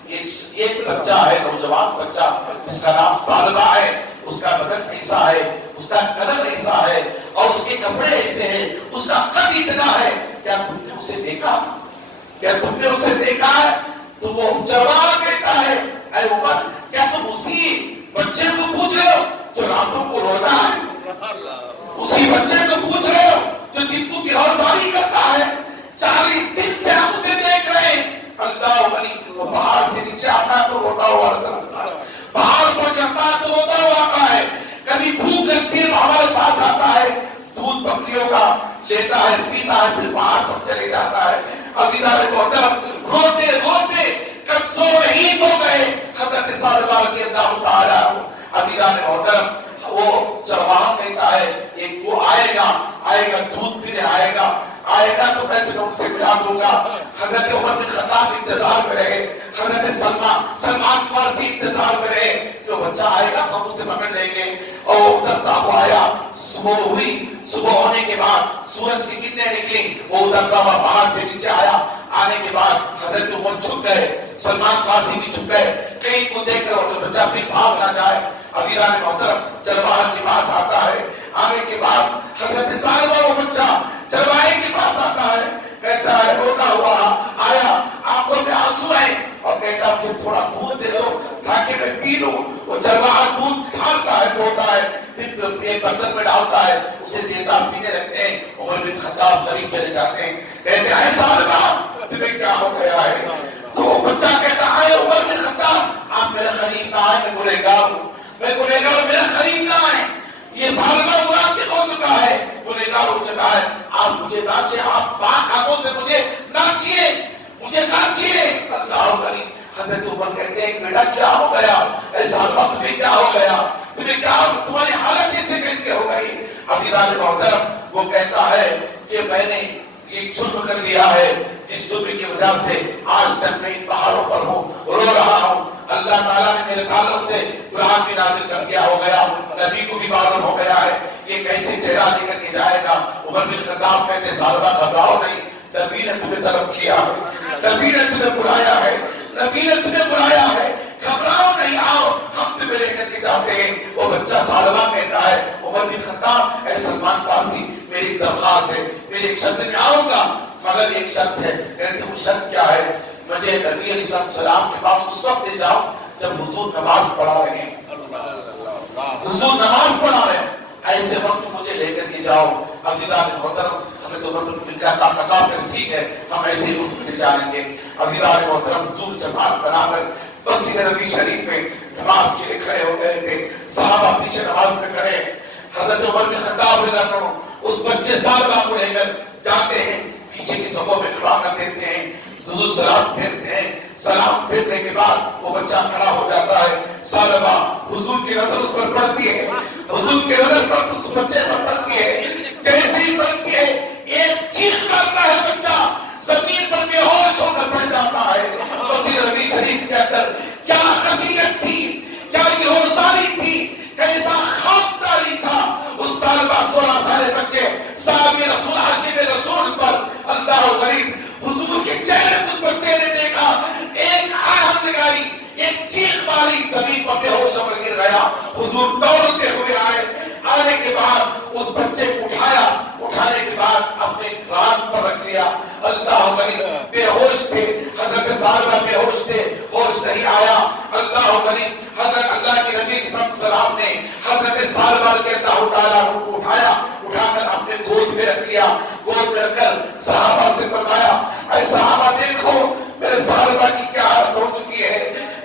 ایک بچہ ہے، نوجوان بچہ جس کا نام ثعلبہ ہے، اس کا بدن ایسا ہے، اس کا قدم ایسا ہے اور اس کے کپڑے ایسے ہیں، اس کا قد اتنا ہے، کیا تم نے اسے دیکھا؟ کیا تم نے اسے دیکھا ہے؟ تو وہ چرواہا کہتا ہے، اے عمر، کیا تم اسی بچے کو پوچھ رہے ہو جو راتوں کو روتا ہے؟ اسی بچے کو پوچھ رہے ہو جو دن کو گرہوزاری کرتا ہے؟ 40 دن سے ہم اسے دیکھ رہے ہیں۔ اللہ غنی، وہ پہاڑ سے نیچے آتا ہے تو روتا ہوا نظر آتا ہے، پہاڑ پر چڑھتا ہے تو روتا ہوا آتا ہے، کبھی بھوک لگتی ہے تو ہمارے پاس آتا ہے، دودھ بکریوں کا لیتا ہے، پیتا ہے، پھر پہاڑ پر چلے جاتا ہے۔ عزیزان محترم، روتے روتے کمزور نہیں ہو گئے حضرت ثعلبہ رضی اللہ تعالیٰ عنہ۔ عزیزان محترم، وہ چرواہا کہتا ہے ایک وہ آئے گا دودھ پینے آئے گا تو میں تمہیں اس سے ملا دوں گا۔ حضرت عمر بن خطاب انتظار میں رہے، حضرت سلمان فارسی انتظار میں رہے کہ وہ بچہ آئے گا ہم اسے پکڑ لیں گے، اور وہ اترتا ہوا آیا۔ صبح ہوئی، صبح ہونے کے بعد سورج کی کرنیں نکلی، وہ اترتا ہوا پہاڑ سے نیچے آیا۔ آنے کے بعد حضرت عمر چھپ گئے، سلمان فارسی بھی چھپ گئے، کہیں کو دیکھ کر وہ بچہ پھر بھاگ نہ جائے۔ عزیزان محترم، چرواہے کے پاس آتا ہے، آنے کے بعد حضرت ثعلبہ وہ بچہ چرواہے کے پاس آتا ہے، کہتا ہے روتا ہوا آیا، آنکھوں میں آنسو ہے، اور کہتا ہے تھوڑا دودھ دے دو تاکہ میں پی لوں۔ وہ چرواہا دودھ ڈھالتا ہے، دھوتا ہے، پھر ایک برتن میں ڈالتا ہے، اسے دیتا، پینے لگتے ہیں۔ عمر بن خطاب قریب چلے جاتے ہیں، کہتے ہیں اے ثعلبہ تمہیں کیا ہو گیا ہے؟ تو وہ بچہ کہتا ہے عمر بن خطاب آپ میرے قریب نہ آئے، میں گنہگار ہوں، میرے قریب نہ آئے، یہ ظالمہ منافق ہو چکا ہے، گنہگار ہو چکا ہے، آپ مجھے ناچے، آپ پاک ہاتھوں سے مجھے ناچیے، مجھے ناچیے۔ اللہ کریم، حضرت عمر کہتے ہیں بیٹا کیا ہو گیا؟ اے ظالمہ تمہیں کیا ہو گیا؟ تمہاری حالت ایسے کیسے ہو گئی؟ عزیزان محترم، وہ کہتا ہے کہ میں نے ایک جرم کر لیا ہے، جس جرم کی وجہ سے آج تک میں ان پہاڑوں پر ہوں، رو رہا ہوں۔ اللہ تعالیٰ نے میرے تعلق سے قرآن بھی نازل کر دیا ہو گیا، نبی کو بھی معلوم ہو گیا ہے، یہ کیسے چہرہ لے کر کے جائے گا؟ عمر بن خطاب کہتے ثعلبہ گھبراؤ نہیں، نبی نے تمہیں طلب کیا ہے، نبی نے تمہیں بلایا ہے، نبی نے تمہیں بلایا ہے، گھبراؤ نہیں، آؤ ہم تمہیں لے کر کے جاتے ہیں۔ وہ بچہ ثعلبہ کہتا ہے عمر بن خطاب اے سلمان فارسی میری ایک درخواست ہے، میری ایک شرط میں آؤں گا مگر ایک شرط ہے۔ کہتے وہ شرط کیا ہے؟ مجھے نبی علیہ السلام کے پاس اس وقت لے جاؤ جب حضور نماز پڑھا رہے ہیں، حضور نماز پڑھا رہے ہیں، ایسے وقت مجھے لے کر کے جاؤ۔ عزیزان محترم، حضرت عمر بن خطاب کہ ٹھیک ہے ہم ایسے ہی وقت لے جائیں گے۔ عزیزان محترم، حضور جماعت بنا کر مسجد نبی شریف میں نماز کے لیے کھڑے ہو گئے تھے، صحابہ پیچھے نماز میں کھڑے، حضرت عمر بن خطاب رضی اللہ عنہ اس بچے ثعلبہ کو لے کر جاتے ہیں، پیچھے کی صفوں میں کھڑا کر دیتے ہیں، حضور سلام پھیرتے ہیں، سلام پھیرنے کے بعد وہ بچہ کھڑا ہو جاتا ہے۔ ثعلبہ، حضور کی نظر اس پر پڑتی ہے، حضور کی نظر پر اس بچے پر پڑتی ہے، جیسے ہی پڑتی ہے ایک چیخ مارتا ہے بچہ، زمین پر بے ہوش ہو کر پڑ جاتا ہے۔ مسجد نبی شریف کے اندر کیا خشیت تھی، کیا گرہوزاری تھی، کیسا خوف داری تھا اس ثعلبہ 16 سالے بچے صحابی رسول عاشق رسول پر۔ اللہ غریب، حضور کے چہرے اس بچے نے دیکھا، ایک آہت لگائی، ایک چیخ ماری، زمین پر بے ہوش ہو کر گر گیا۔ حضور دوڑتے ہوئے آئے، آنے کے بعد اس بچے کو اٹھایا، اٹھانے کے بعد اپنے کان پر رکھ لیا۔ اللہ غریب، بے ہوش تھے حضرت ثعلبہ، بے ہوش تھے، ہوش نہیں آیا۔ اللہ غریب، حضرت اللہ کے نبی صلی اللہ علیہ وسلم نے حضرت ثعلبہ رضی اللہ تعالیٰ عنہ کو اٹھایا، اٹھا کر اپنے گود میں رکھ لیا، گود میں رکھ کر صحابہ سے فرمایا اے صحابہ دیکھو میرے ثعلبہ کی کیا حالت ہو چکی ہے،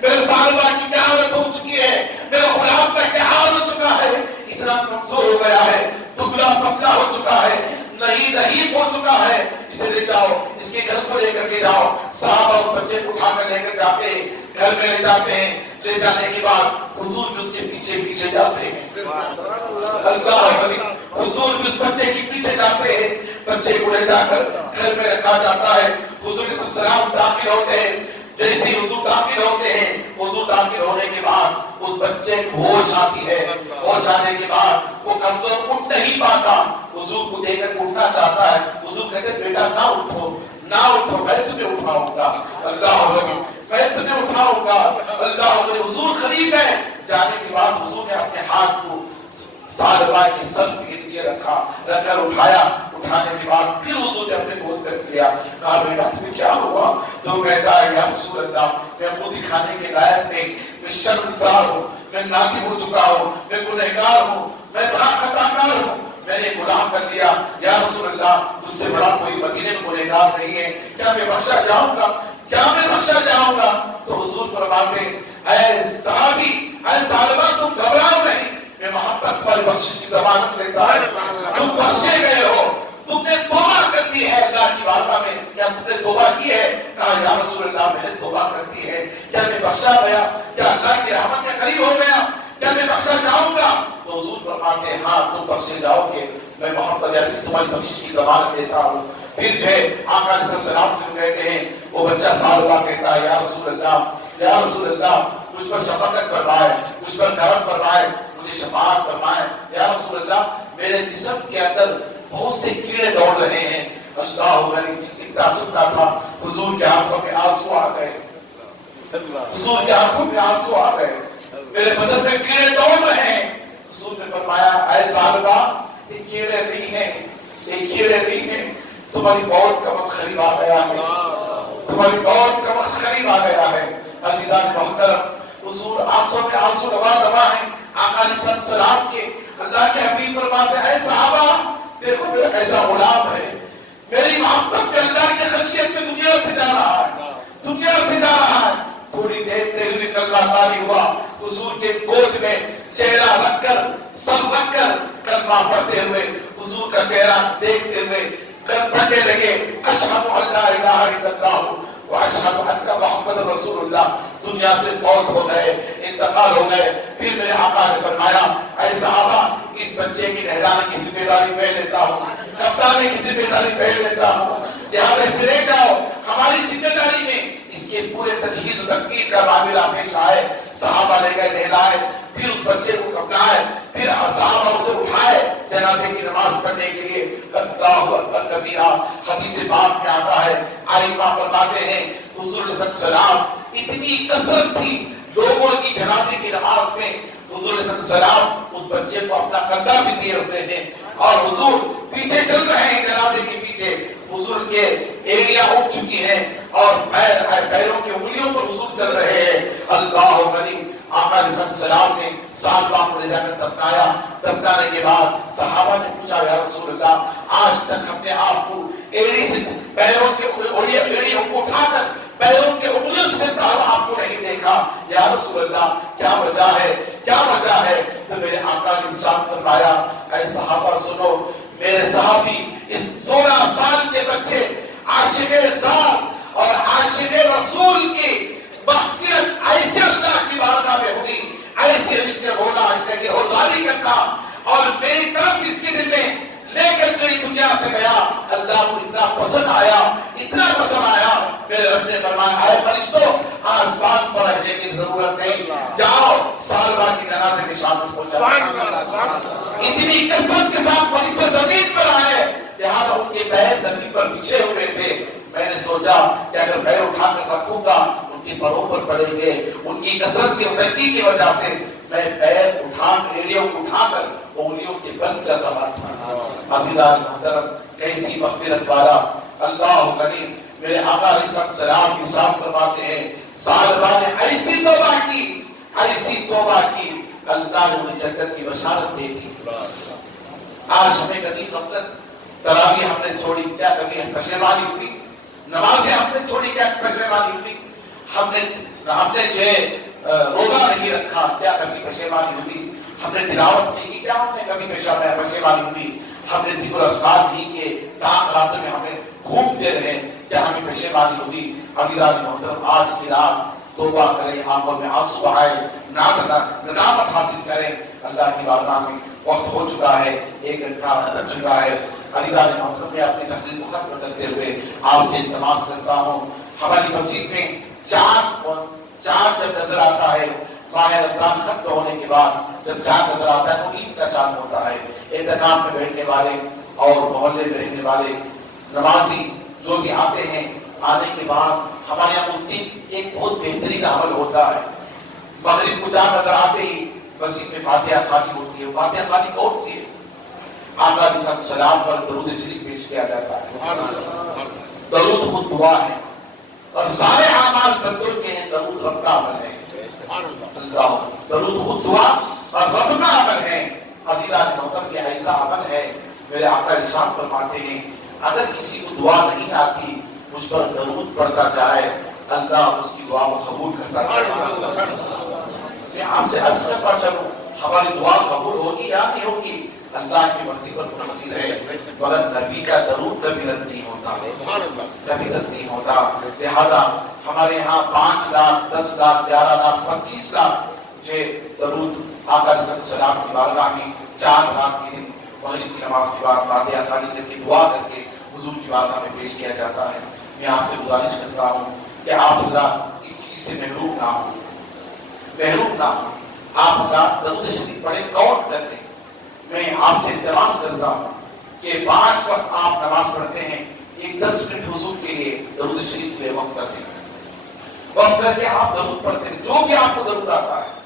میرے ثعلبہ کی کیا حالت ہو چکی ہے، میرے غلام کا کیا حال ہو چکا ہے، اتنا کمزور ہو گیا ہے، دبلا پتلا ہو چکا ہے، نہ نہیں نہیں ہو چکا ہے، اسے لے جاؤ، اس کے گھر کو لے کر کے جاؤ۔ صحابہ اس بچے کو اٹھا کر لے کر جاتے ہیں، گھر میں لے جاتے ہیں۔ لے جانے کے بعد حضور بھی اس کے پیچھے پیچھے جاتے ہیں۔ اللہ اکبر، حضور بھی اس بچے کے پیچھے جاتے ہیں۔ بچے کو لے جا کر گھر میں رکھا جاتا ہے۔ حضور صلی اللہ علیہ وسلم داخل ہوتے ہیں۔ جیسے ہی حضور داخل ہوتے ہیں، حضور داخل ہونے کے بعد اس بچے کو ہوش آتی ہے۔ ہوش آنے کے بعد وہ کمزور اٹھ نہیں پاتا، حضور کو دیکھ کر اٹھنا چاہتا ہے۔ حضور کہتے ہیں بیٹا نہ اٹھو، نہ اٹھو، میں تجھے اٹھاؤں گا۔ اللہ اکبر، میں تجھے اٹھاؤں گا۔ اللہ اکبر، حضور قریب ہے۔ جانے کے بعد حضور نے اپنے ہاتھ کو ثعلبہ کے سر کے نیچے رکھا، رکھ کر اٹھایا۔ اٹھانے کے بعد پھر حضور نے اپنے گود میں رکھ لیا۔ کہا بیٹا تمہیں کیا ہوا؟ تو کہتا ہے یا رسول اللہ، میں منہ دکھانے کے لائق نہیں، میں شرمسار ہوں، میں نادم ہو چکا ہوں، میں گنہگار ہوں، میں بڑا خطاکار ہوں، میں نے گناہ کر دیا۔ یا رسول اللہ، اس سے بڑا کوئی مدینے میں گنہگار نہیں ہے، کیا میں بخشا جاؤں گا؟ کیا میں بخشا جاؤں گا؟ تو حضور فرماتے اے صحابی، اے ثعلبہ، تم گھبراؤ نہیں، میں محبت پر بخشش کی ضمانت لیتا ہے۔ تم بخشے گئے ہو، تم نے توبہ کر دی ہے اللہ کی بارگاہ میں، کیا تم نے توبہ کی ہے؟ کہا یا رسول اللہ، میں نے توبہ کر دی ہے۔ کیا میں بخشا گیا؟ کیا اللہ کی رحمت کے قریب ہو گیا؟ کیا میں بخشا جاؤں گا؟ تو حضور فرماتے ہیں ہاں تم بخشے جاؤ گے، میں محمد عربی تمہاری بخشش کی ضمانت لیتا ہوں۔ پھر جو ہے آقا علیہ السلام سے کہتے ہیں، وہ بچہ ثعلبہ کہتا ہے یا رسول اللہ، یا رسول اللہ، مجھ پر شفقت فرمائے، مجھ پر کرم فرمائے، مجھے شفاعت فرمائے۔ یا رسول اللہ، میرے جسم کے اندر بہت سے کیڑے دوڑ رہے ہیں۔ اللہ غریب، اتنا سننا تھا، حضور کے آنکھوں میں آنسو آ گئے، حضور کے آنکھوں میں آنسو آ گئے، میرے بدن میں کیڑے دوڑ رہے ہیں۔ حضور نے فرمایا اے ثعلبہ، یہ کیڑے نہیں ہیں، یہ کیڑے نہیں ہیں، تمہاری موت کا وقت قریب آ گیا ہے، تمہاری موت کا وقت قریب آ گیا ہے۔ عزیزان محترم، حضور آنکھوں میں آنسو روا روا ہیں۔ آقا علیہ السلام کے اللہ کے حبیب فرماتے ہیں اے صحابہ، دیکھو میرا ایسا غلام ہے، میری محبت میں اللہ کی خشیت میں دنیا سے جا رہا ہے، دنیا سے جا رہا ہے۔ تھوڑی دیکھتے ہوئے کلمہ طاری ہوا، حضور کے گود میں چہرہ رکھ کر، سر رکھ کر کلمہ پڑھتے ہوئے، حضور کا چہرہ دیکھتے ہوئے پڑھنے لگے، اشہد ان لا الہ الا اللہ واشہد ان محمد رسول اللہ۔ دنیا سے فوت ہو گئے، انتقال ہو گئے۔ پھر میرے آقا نے فرمایا اے صحابہ، اس بچے کی نہلانے کی ذمہ داری میں لیتا ہوں، کفنانے کی ذمہ داری میں لیتا ہوں، یہاں سے لے جاؤ، ہماری ذمہ داری میں اس کے پورے تجہیز و تکفین کا معاملہ پیش آئے۔ صحابہ لے گئے، نہلائے، پھر اس بچے کو کفنائے، پھر صحابہ اسے اٹھائے جنازے کی نماز پڑھنے کے لیے۔ اللہ اکبر کبیرہ، حدیث پاک میں آتا ہے، آئمہ فرماتے ہیں حضور علیہ السلام اتنی کثرت تھی لوگوں کی جنازے کی نماز میں، حضور علیہ السلام اس بچے کو اپنا کندھا بھی دیے ہوئے ہیں اور حضور پیچھے چل رہے ہیں جنازے کے پیچھے۔ حضور کے ایڑیاں اٹھ چکی ہیں اور پیروں کی انگلیوں پر حضور چل رہے ہیں۔ اللہ غریب، آقا علیہ السلام نے ثعلبہ کو لے جا کر دفنایا۔ دفنانے کے بعد صحابہ نے پوچھا یا رسول اللہ، آج تک ہم نے آپ کو ایڑی سے پیروں کے ایڑیوں کو اٹھا کر پیروں کے انگلیوں سے آپ کو نہیں دیکھا، یا رسول اللہ کیا وجہ ہے، کیا وجہ ہے؟ تو میرے آقا نے ارشاد فرمایا اے صحابہ سنو، میرے صحابی اس 16 سال کے بچے عاشق ذات اور عاشق رسول کی مغفرت ایسے اللہ کی بارگاہ میں ہوئی، ایسے اس نے رونا، اس نے گرہوزاری کرنا، اور میری طرف اس کے دل میں لے کر جو دنیا سے گیا، اللہ کو اتنا پسند آیا، اتنا پسند آیا، میرے رب نے فرمایا اے فرشتوں، آسمان پر رہنے کی ضرورت نہیں، جاؤ ثعلبہ کی جنازے میں شامل ہو جاؤ۔ اتنی کثرت کے ساتھ فرشتے زمین پر آئے، لہٰذا ان کے پیر زمین پر بچھے ہوئے تھے۔ میں نے سوچا کہ اگر پیر اٹھا کر رکھوں گا ان کے پروں پر پڑیں گے، ان کی کثرت کی اتحادی کی وجہ سے میں پیر اٹھا کر ایڑیوں کو اٹھا کر انگلیوں کے بل چل رہا تھا۔ عزیزان محترم، کیسی مغفرت والا اللہ غنی، میرے آقا علیہ السلام کی ارشاد فرماتے ہیں ثعلبہ نے ایسی توبہ کی، ایسی توبہ کی، اللہ نے انہیں جنت کی بشارت دے دی۔ آج ہمیں کبھی غفلت، تراویح ہم نے چھوڑی، کیا کبھی ہم پشیمانی ہوئی؟ نمازیں ہم نے چھوڑی، کیا پشیمانی ہوئی؟ ہم نے جو ہے روزہ نہیں رکھا، کیا کبھی پشیمانی ہوئی؟ ہم نے تلاوت نہیں کی، کیا ہم نے کبھی پشیمانی ہوئی؟ ہم نے ذکر اذکار نہیں کہ تاخ راتوں میں ہمیں گھومتے رہے، کیا ہمیں پشیمانی ہوگی؟ عزیزان محترم، آج کی رات توبہ کریں، آنکھوں میں آنسو بہائے، ندامت حاصل کریں۔ اللہ کی بارگاہ میں وقت ہو چکا ہے، 1 گھنٹہ گزر چکا ہے۔ عزیزان محترم، میں اپنی تقریر کو ختم کرتے ہوئے آپ سے التماس کرتا ہوں، ہماری مسجد میں چاند جب نظر آتا ہے، ماہ رمضان ختم ہونے کے بعد جب چاند نظر آتا ہے تو عید کا چاند ہوتا ہے۔ اعتکاف میں بیٹھنے والے اور محلے میں رہنے والے نمازی جو بھی آتے ہیں، آنے کے بعد ہمارے یہاں مسجد ایک بہت بہترین عمل ہوتا ہے۔ مغرب کو چاند نظر آتے ہی مسجد میں فاتحہ خوانی ہوتی ہے۔ فاتحہ خوانی کون سی ہے؟ آقا علیہ السلام پر درود شریف پیش کیا جاتا ہے۔ درود خود دعا ہے اور سارے اعمال بندوں کے ہیں، درود رب کا عمل ہے۔ اللہ، درود خود دعا اور رب کا عمل ہے۔ عزیزان محترم، یہ ایسا عمل ہے، میرے آقا ارشاد فرماتے ہیں اگر کسی کو دعا نہیں آتی مجھ پر درود پڑھتا جائے، اللہ اس کی دعا کو قبول کرتا جائے۔ میں آپ سے عرض کرتا چلوں، ہماری دعا قبول ہوگی یا نہیں ہوگی اللہ کی مرضی پر منحصر ہے، مگر نبی کا درود کبھی رد نہیں ہوتا، کبھی رد نہیں ہوتا۔ لہذا ہمارے ہاں 5 لاکھ 10 لاکھ 11 لاکھ 25 لاکھ جو درود آقا علیہ السلام کی بارگاہ میں 4 رات کے دن مغرب کی نماز کے بعد فاتحہ خوانی کر کے دعا کر کے حضور کی بارگاہ میں پیش کیا جاتا ہے۔ میں آپ سے گزارش کرتا ہوں کہ آپ اللہ اس چیز سے محروم نہ ہوں، محروم نہ ہوں۔ آپ اللہ درود شریف پڑھیں، کاؤنٹ کر لیں۔ میں آپ سے التماس کرتا ہوں کہ 5 وقت آپ نماز پڑھتے ہیں، ایک 10 منٹ حضور کے لیے درود شریف کے لیے وقت کر دیں، وقت کر کے آپ درود پڑھتے ہیں، جو بھی آپ کو درود آتا ہے،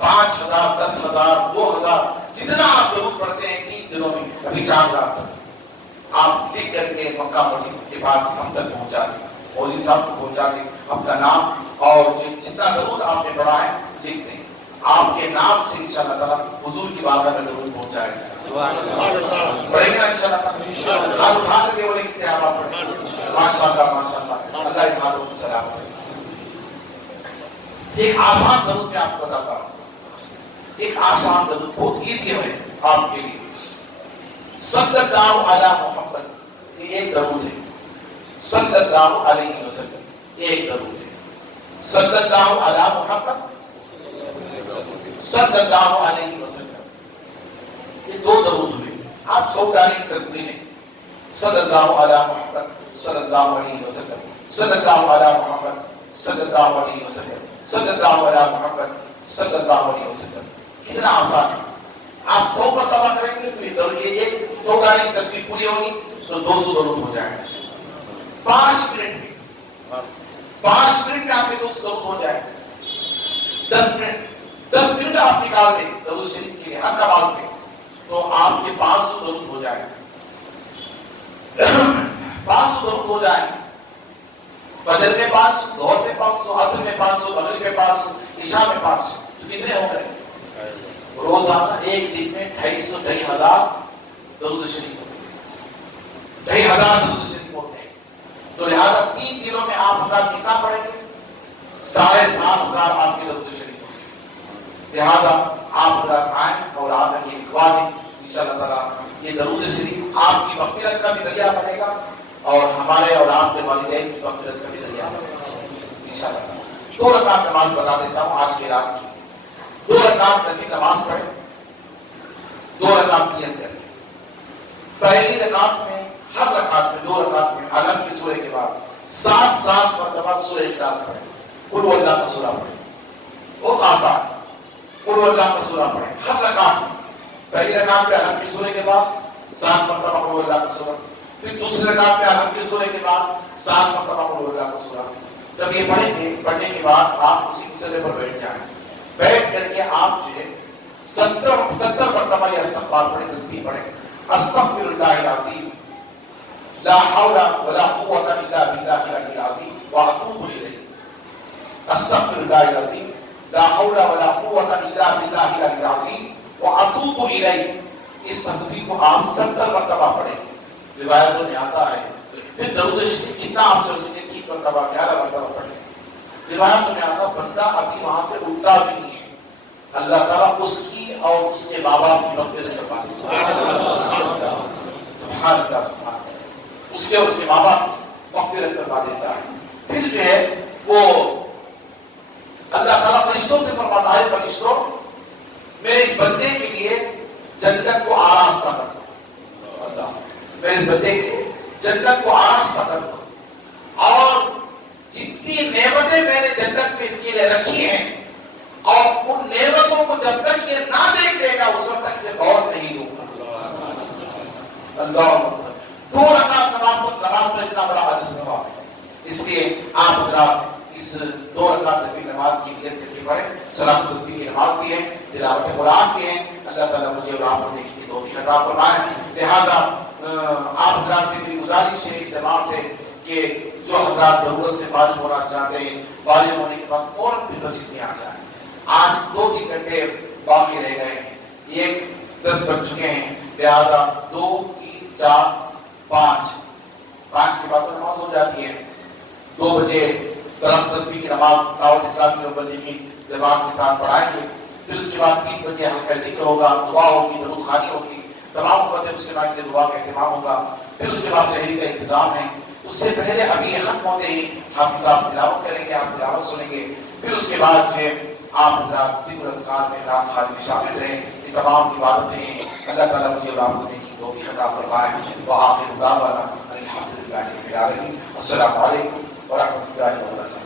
5000 10,000 2000 جتنا آپ درود پڑھتے ہیں 3 دنوں میں، ابھی 4 رات تک آپ لکھ کر کے مکہ مسجد کے پاس ہم تک پہنچا دیں، مولوی صاحب کو پہنچا دیں، اپنا نام اور جتنا درود آپ نے پڑھا ہے لکھ دیں، آپ کے نام سے انشاءاللہ تعالیٰ حضور کی بارگاہ میں درود پہنچائے جائے۔ پڑھیں گے نا انشاءاللہ تعالیٰ؟ ہاتھ اٹھا کر کے بولیں کتنے آپ پڑھیں؟ ماشاءاللہ ماشاءاللہ، اللہ ان ہاتھوں کو سلام کرے۔ ایک آسان درود میں آپ کو بتاتا ہوں، ایک آسان درود بہت ایزی ہے آپ کے لیے۔ صلی اللہ علی محمد، یہ ایک درود ہے۔ صلی اللہ علیہ وسلم، یہ ایک درود ہے۔ صلی اللہ علی محمد، صلی اللہ علیہ وسلم، یہ 2 درود ہوئے۔ آپ 100 ڈالیں کی تصویر لیں، صلی اللہ علی محمد صلی اللہ علیہ وسلم، صلی اللہ علی محمد صلی اللہ علیہ وسلم، صلی اللہ علی محمد صلی اللہ علیہ وسلم۔ کتنا آسان ہے۔ آپ 100 مرتبہ کریں گے تو یہ ایک 100 ڈالیں کی تصویر پوری ہوگی تو 200 درود ہو جائے گا۔ 5 منٹ میں، 5 منٹ میں آپ کے 200 درود ہو جائے گا۔ 10 منٹ آپ نکال دیں درود شریف کے لیے ہر نماز میں تو آپ کے 500 درود ہو جائے گا۔ 500 درود ہو جائے گا۔ فجر میں 500، ظہر میں 500، عصر میں 500، مغرب میں 500، عشاء میں 500، تو کتنے ہو گئے؟ روزانہ ایک دن میں 2,500 درود شریف ہوتے ہیں، 2,500 درود شریف ہوتے ہیں۔ تو لہذا 3 دنوں میں آپ اللہ کتنا پڑھیں گے؟ 7,500 آپ کے درود شریف ہوتے ہیں۔ لہذا آپ اللہ آئیں اور آپ نے لکھوا دیں، انشاءاللہ تعالیٰ یہ درود شریف آپ کی مغفرت کا بھی ذریعہ بنے گا اور ہمارے اور آپ کے والدین کی مغفرت کا بھی ذریعہ بنے گا انشاءاللہ تعالیٰ۔ 2 رکعت نماز بتا دیتا ہوں آج کے رات کی۔ 2 رکعت نفل نماز پڑھیں، 2 رکعت نیت کر کے۔ پہلی رکعت میں، ہر رکعت میں 2 رکعت میں علم کی سورہ کے بعد 7 مرتبہ سورہ اخلاص پڑھیں، قل هو اللہ کا سورہ پڑھیں، بہت آسان ہے۔ قل هو اللہ کا سورہ پڑھیں ہر رکعت میں۔ پہلی رکعت میں علم کی سورہ کے بعد 7 مرتبہ قل هو اللہ کا سورہ، پھر دوسری رکعت میں علم کی سورہ کے بعد 7 مرتبہ قل هو اللہ کا سورہ۔ جب یہ پڑھیں گے، پڑھنے کے بعد آپ اسی مسئلے پر بیٹھ جائیں، بیٹھ کر کے آپ جو ہے 70 مرتبہ یہ استغفار پڑھیں، تسبیح پڑھیں، استغفر اللہ العظیم لا حول ولا قوة الا باللہ العلی العظیم واتوب الیہ، استغفر اللہ العظیم لا حول ولا قوة الا باللہ العلی العظیم واتوب الیہ۔ اس تسبیح کو آپ 70 مرتبہ پڑھیں، روایتوں میں آتا ہے۔ پھر درود شریف جتنا آپ سے ہو سکے 3 مرتبہ 11 مرتبہ پڑھیں۔ روایتوں میں آتا بندہ ابھی وہاں سے اٹھتا بھی نہیں ہے، اللہ تعالیٰ اس کی اور اس کے ماں باپ کی مغفرت کروا دے۔ سبحان اللہ سبحان اللہ، اس کے ماں باپ کی مغفرت کروا دیتا ہے۔ پھر جو ہے وہ اللہ تعالیٰ فرشتوں سے فرماتا ہے، فرشتوں میرے اس بندے کے لیے جنت کو آراستہ کر دو، اللہ میرے اس بندے کے لیے جنت کو آراستہ کر دو، اور جتنی نعمتیں میں نے جنت میں اس کے لیے رکھی ہیں، اور ان نعمتوں کو جب تک یہ نہ دیکھ لے گا اس وقت تک سے اور نہیں دوں گا۔ اللہ 2 رکعت نماز میں اتنا بڑا اجر ثواب ہے، اس لیے آپ حضرات اس 2 رکعت نفل نماز کی نیت کر کے پڑھیں۔ صلاۃ التسبیح کی نماز بھی ہے، تلاوت قرآن بھی ہے، اللہ تعالیٰ مجھے اور آپ کو نیکی کی توفیق عطا فرمائے۔ لہذا آپ حضرات سے میری گزارش ہے التماس ہے کہ جو حضرات ضرورت سے فارغ ہونا چاہتے ہیں، فارغ ہونے کے بعد فوراً پھر مسجد میں آ جائیں۔ آج 2-3 گھنٹے باقی رہ گئے ہیں، 10 بج چکے ہیں، لہذا 2 3 4 5 کے بعد تو نماز ہو جاتی ہے۔ 2 بجے صلاۃ تسبیح کی نماز دعوت اسلامی دیوبند کی جماعت کے ساتھ پڑھائیں گے، پھر اس کے بعد 3 بجے ہلکا ذکر ہوگا، دعا ہوگی، درود خوانی ہوگی، تمام امت مسلمہ کے لیے دعا کا اہتمام ہوگا، پھر اس کے بعد سحری کا انتظام ہے۔ اس سے پہلے ابھی یہ ختم ہوتے ہی حافظ صاحب تلاوت کریں گے، آپ تلاوت سنیں گے، پھر اس کے بعد جو ہے آپ حضرات ذکر اذکار میں رات خوانی میں شامل رہیں۔ یہ تمام عبادتیں ہیں، اللہ تعالیٰ مجھے اور آپ کو نیکی کی توفیق عطا فرمائے۔ وآخر دعوانا الحمد للہ رب العالمین۔ السلام علیکم ورحمۃ اللہ وبرکاتہ۔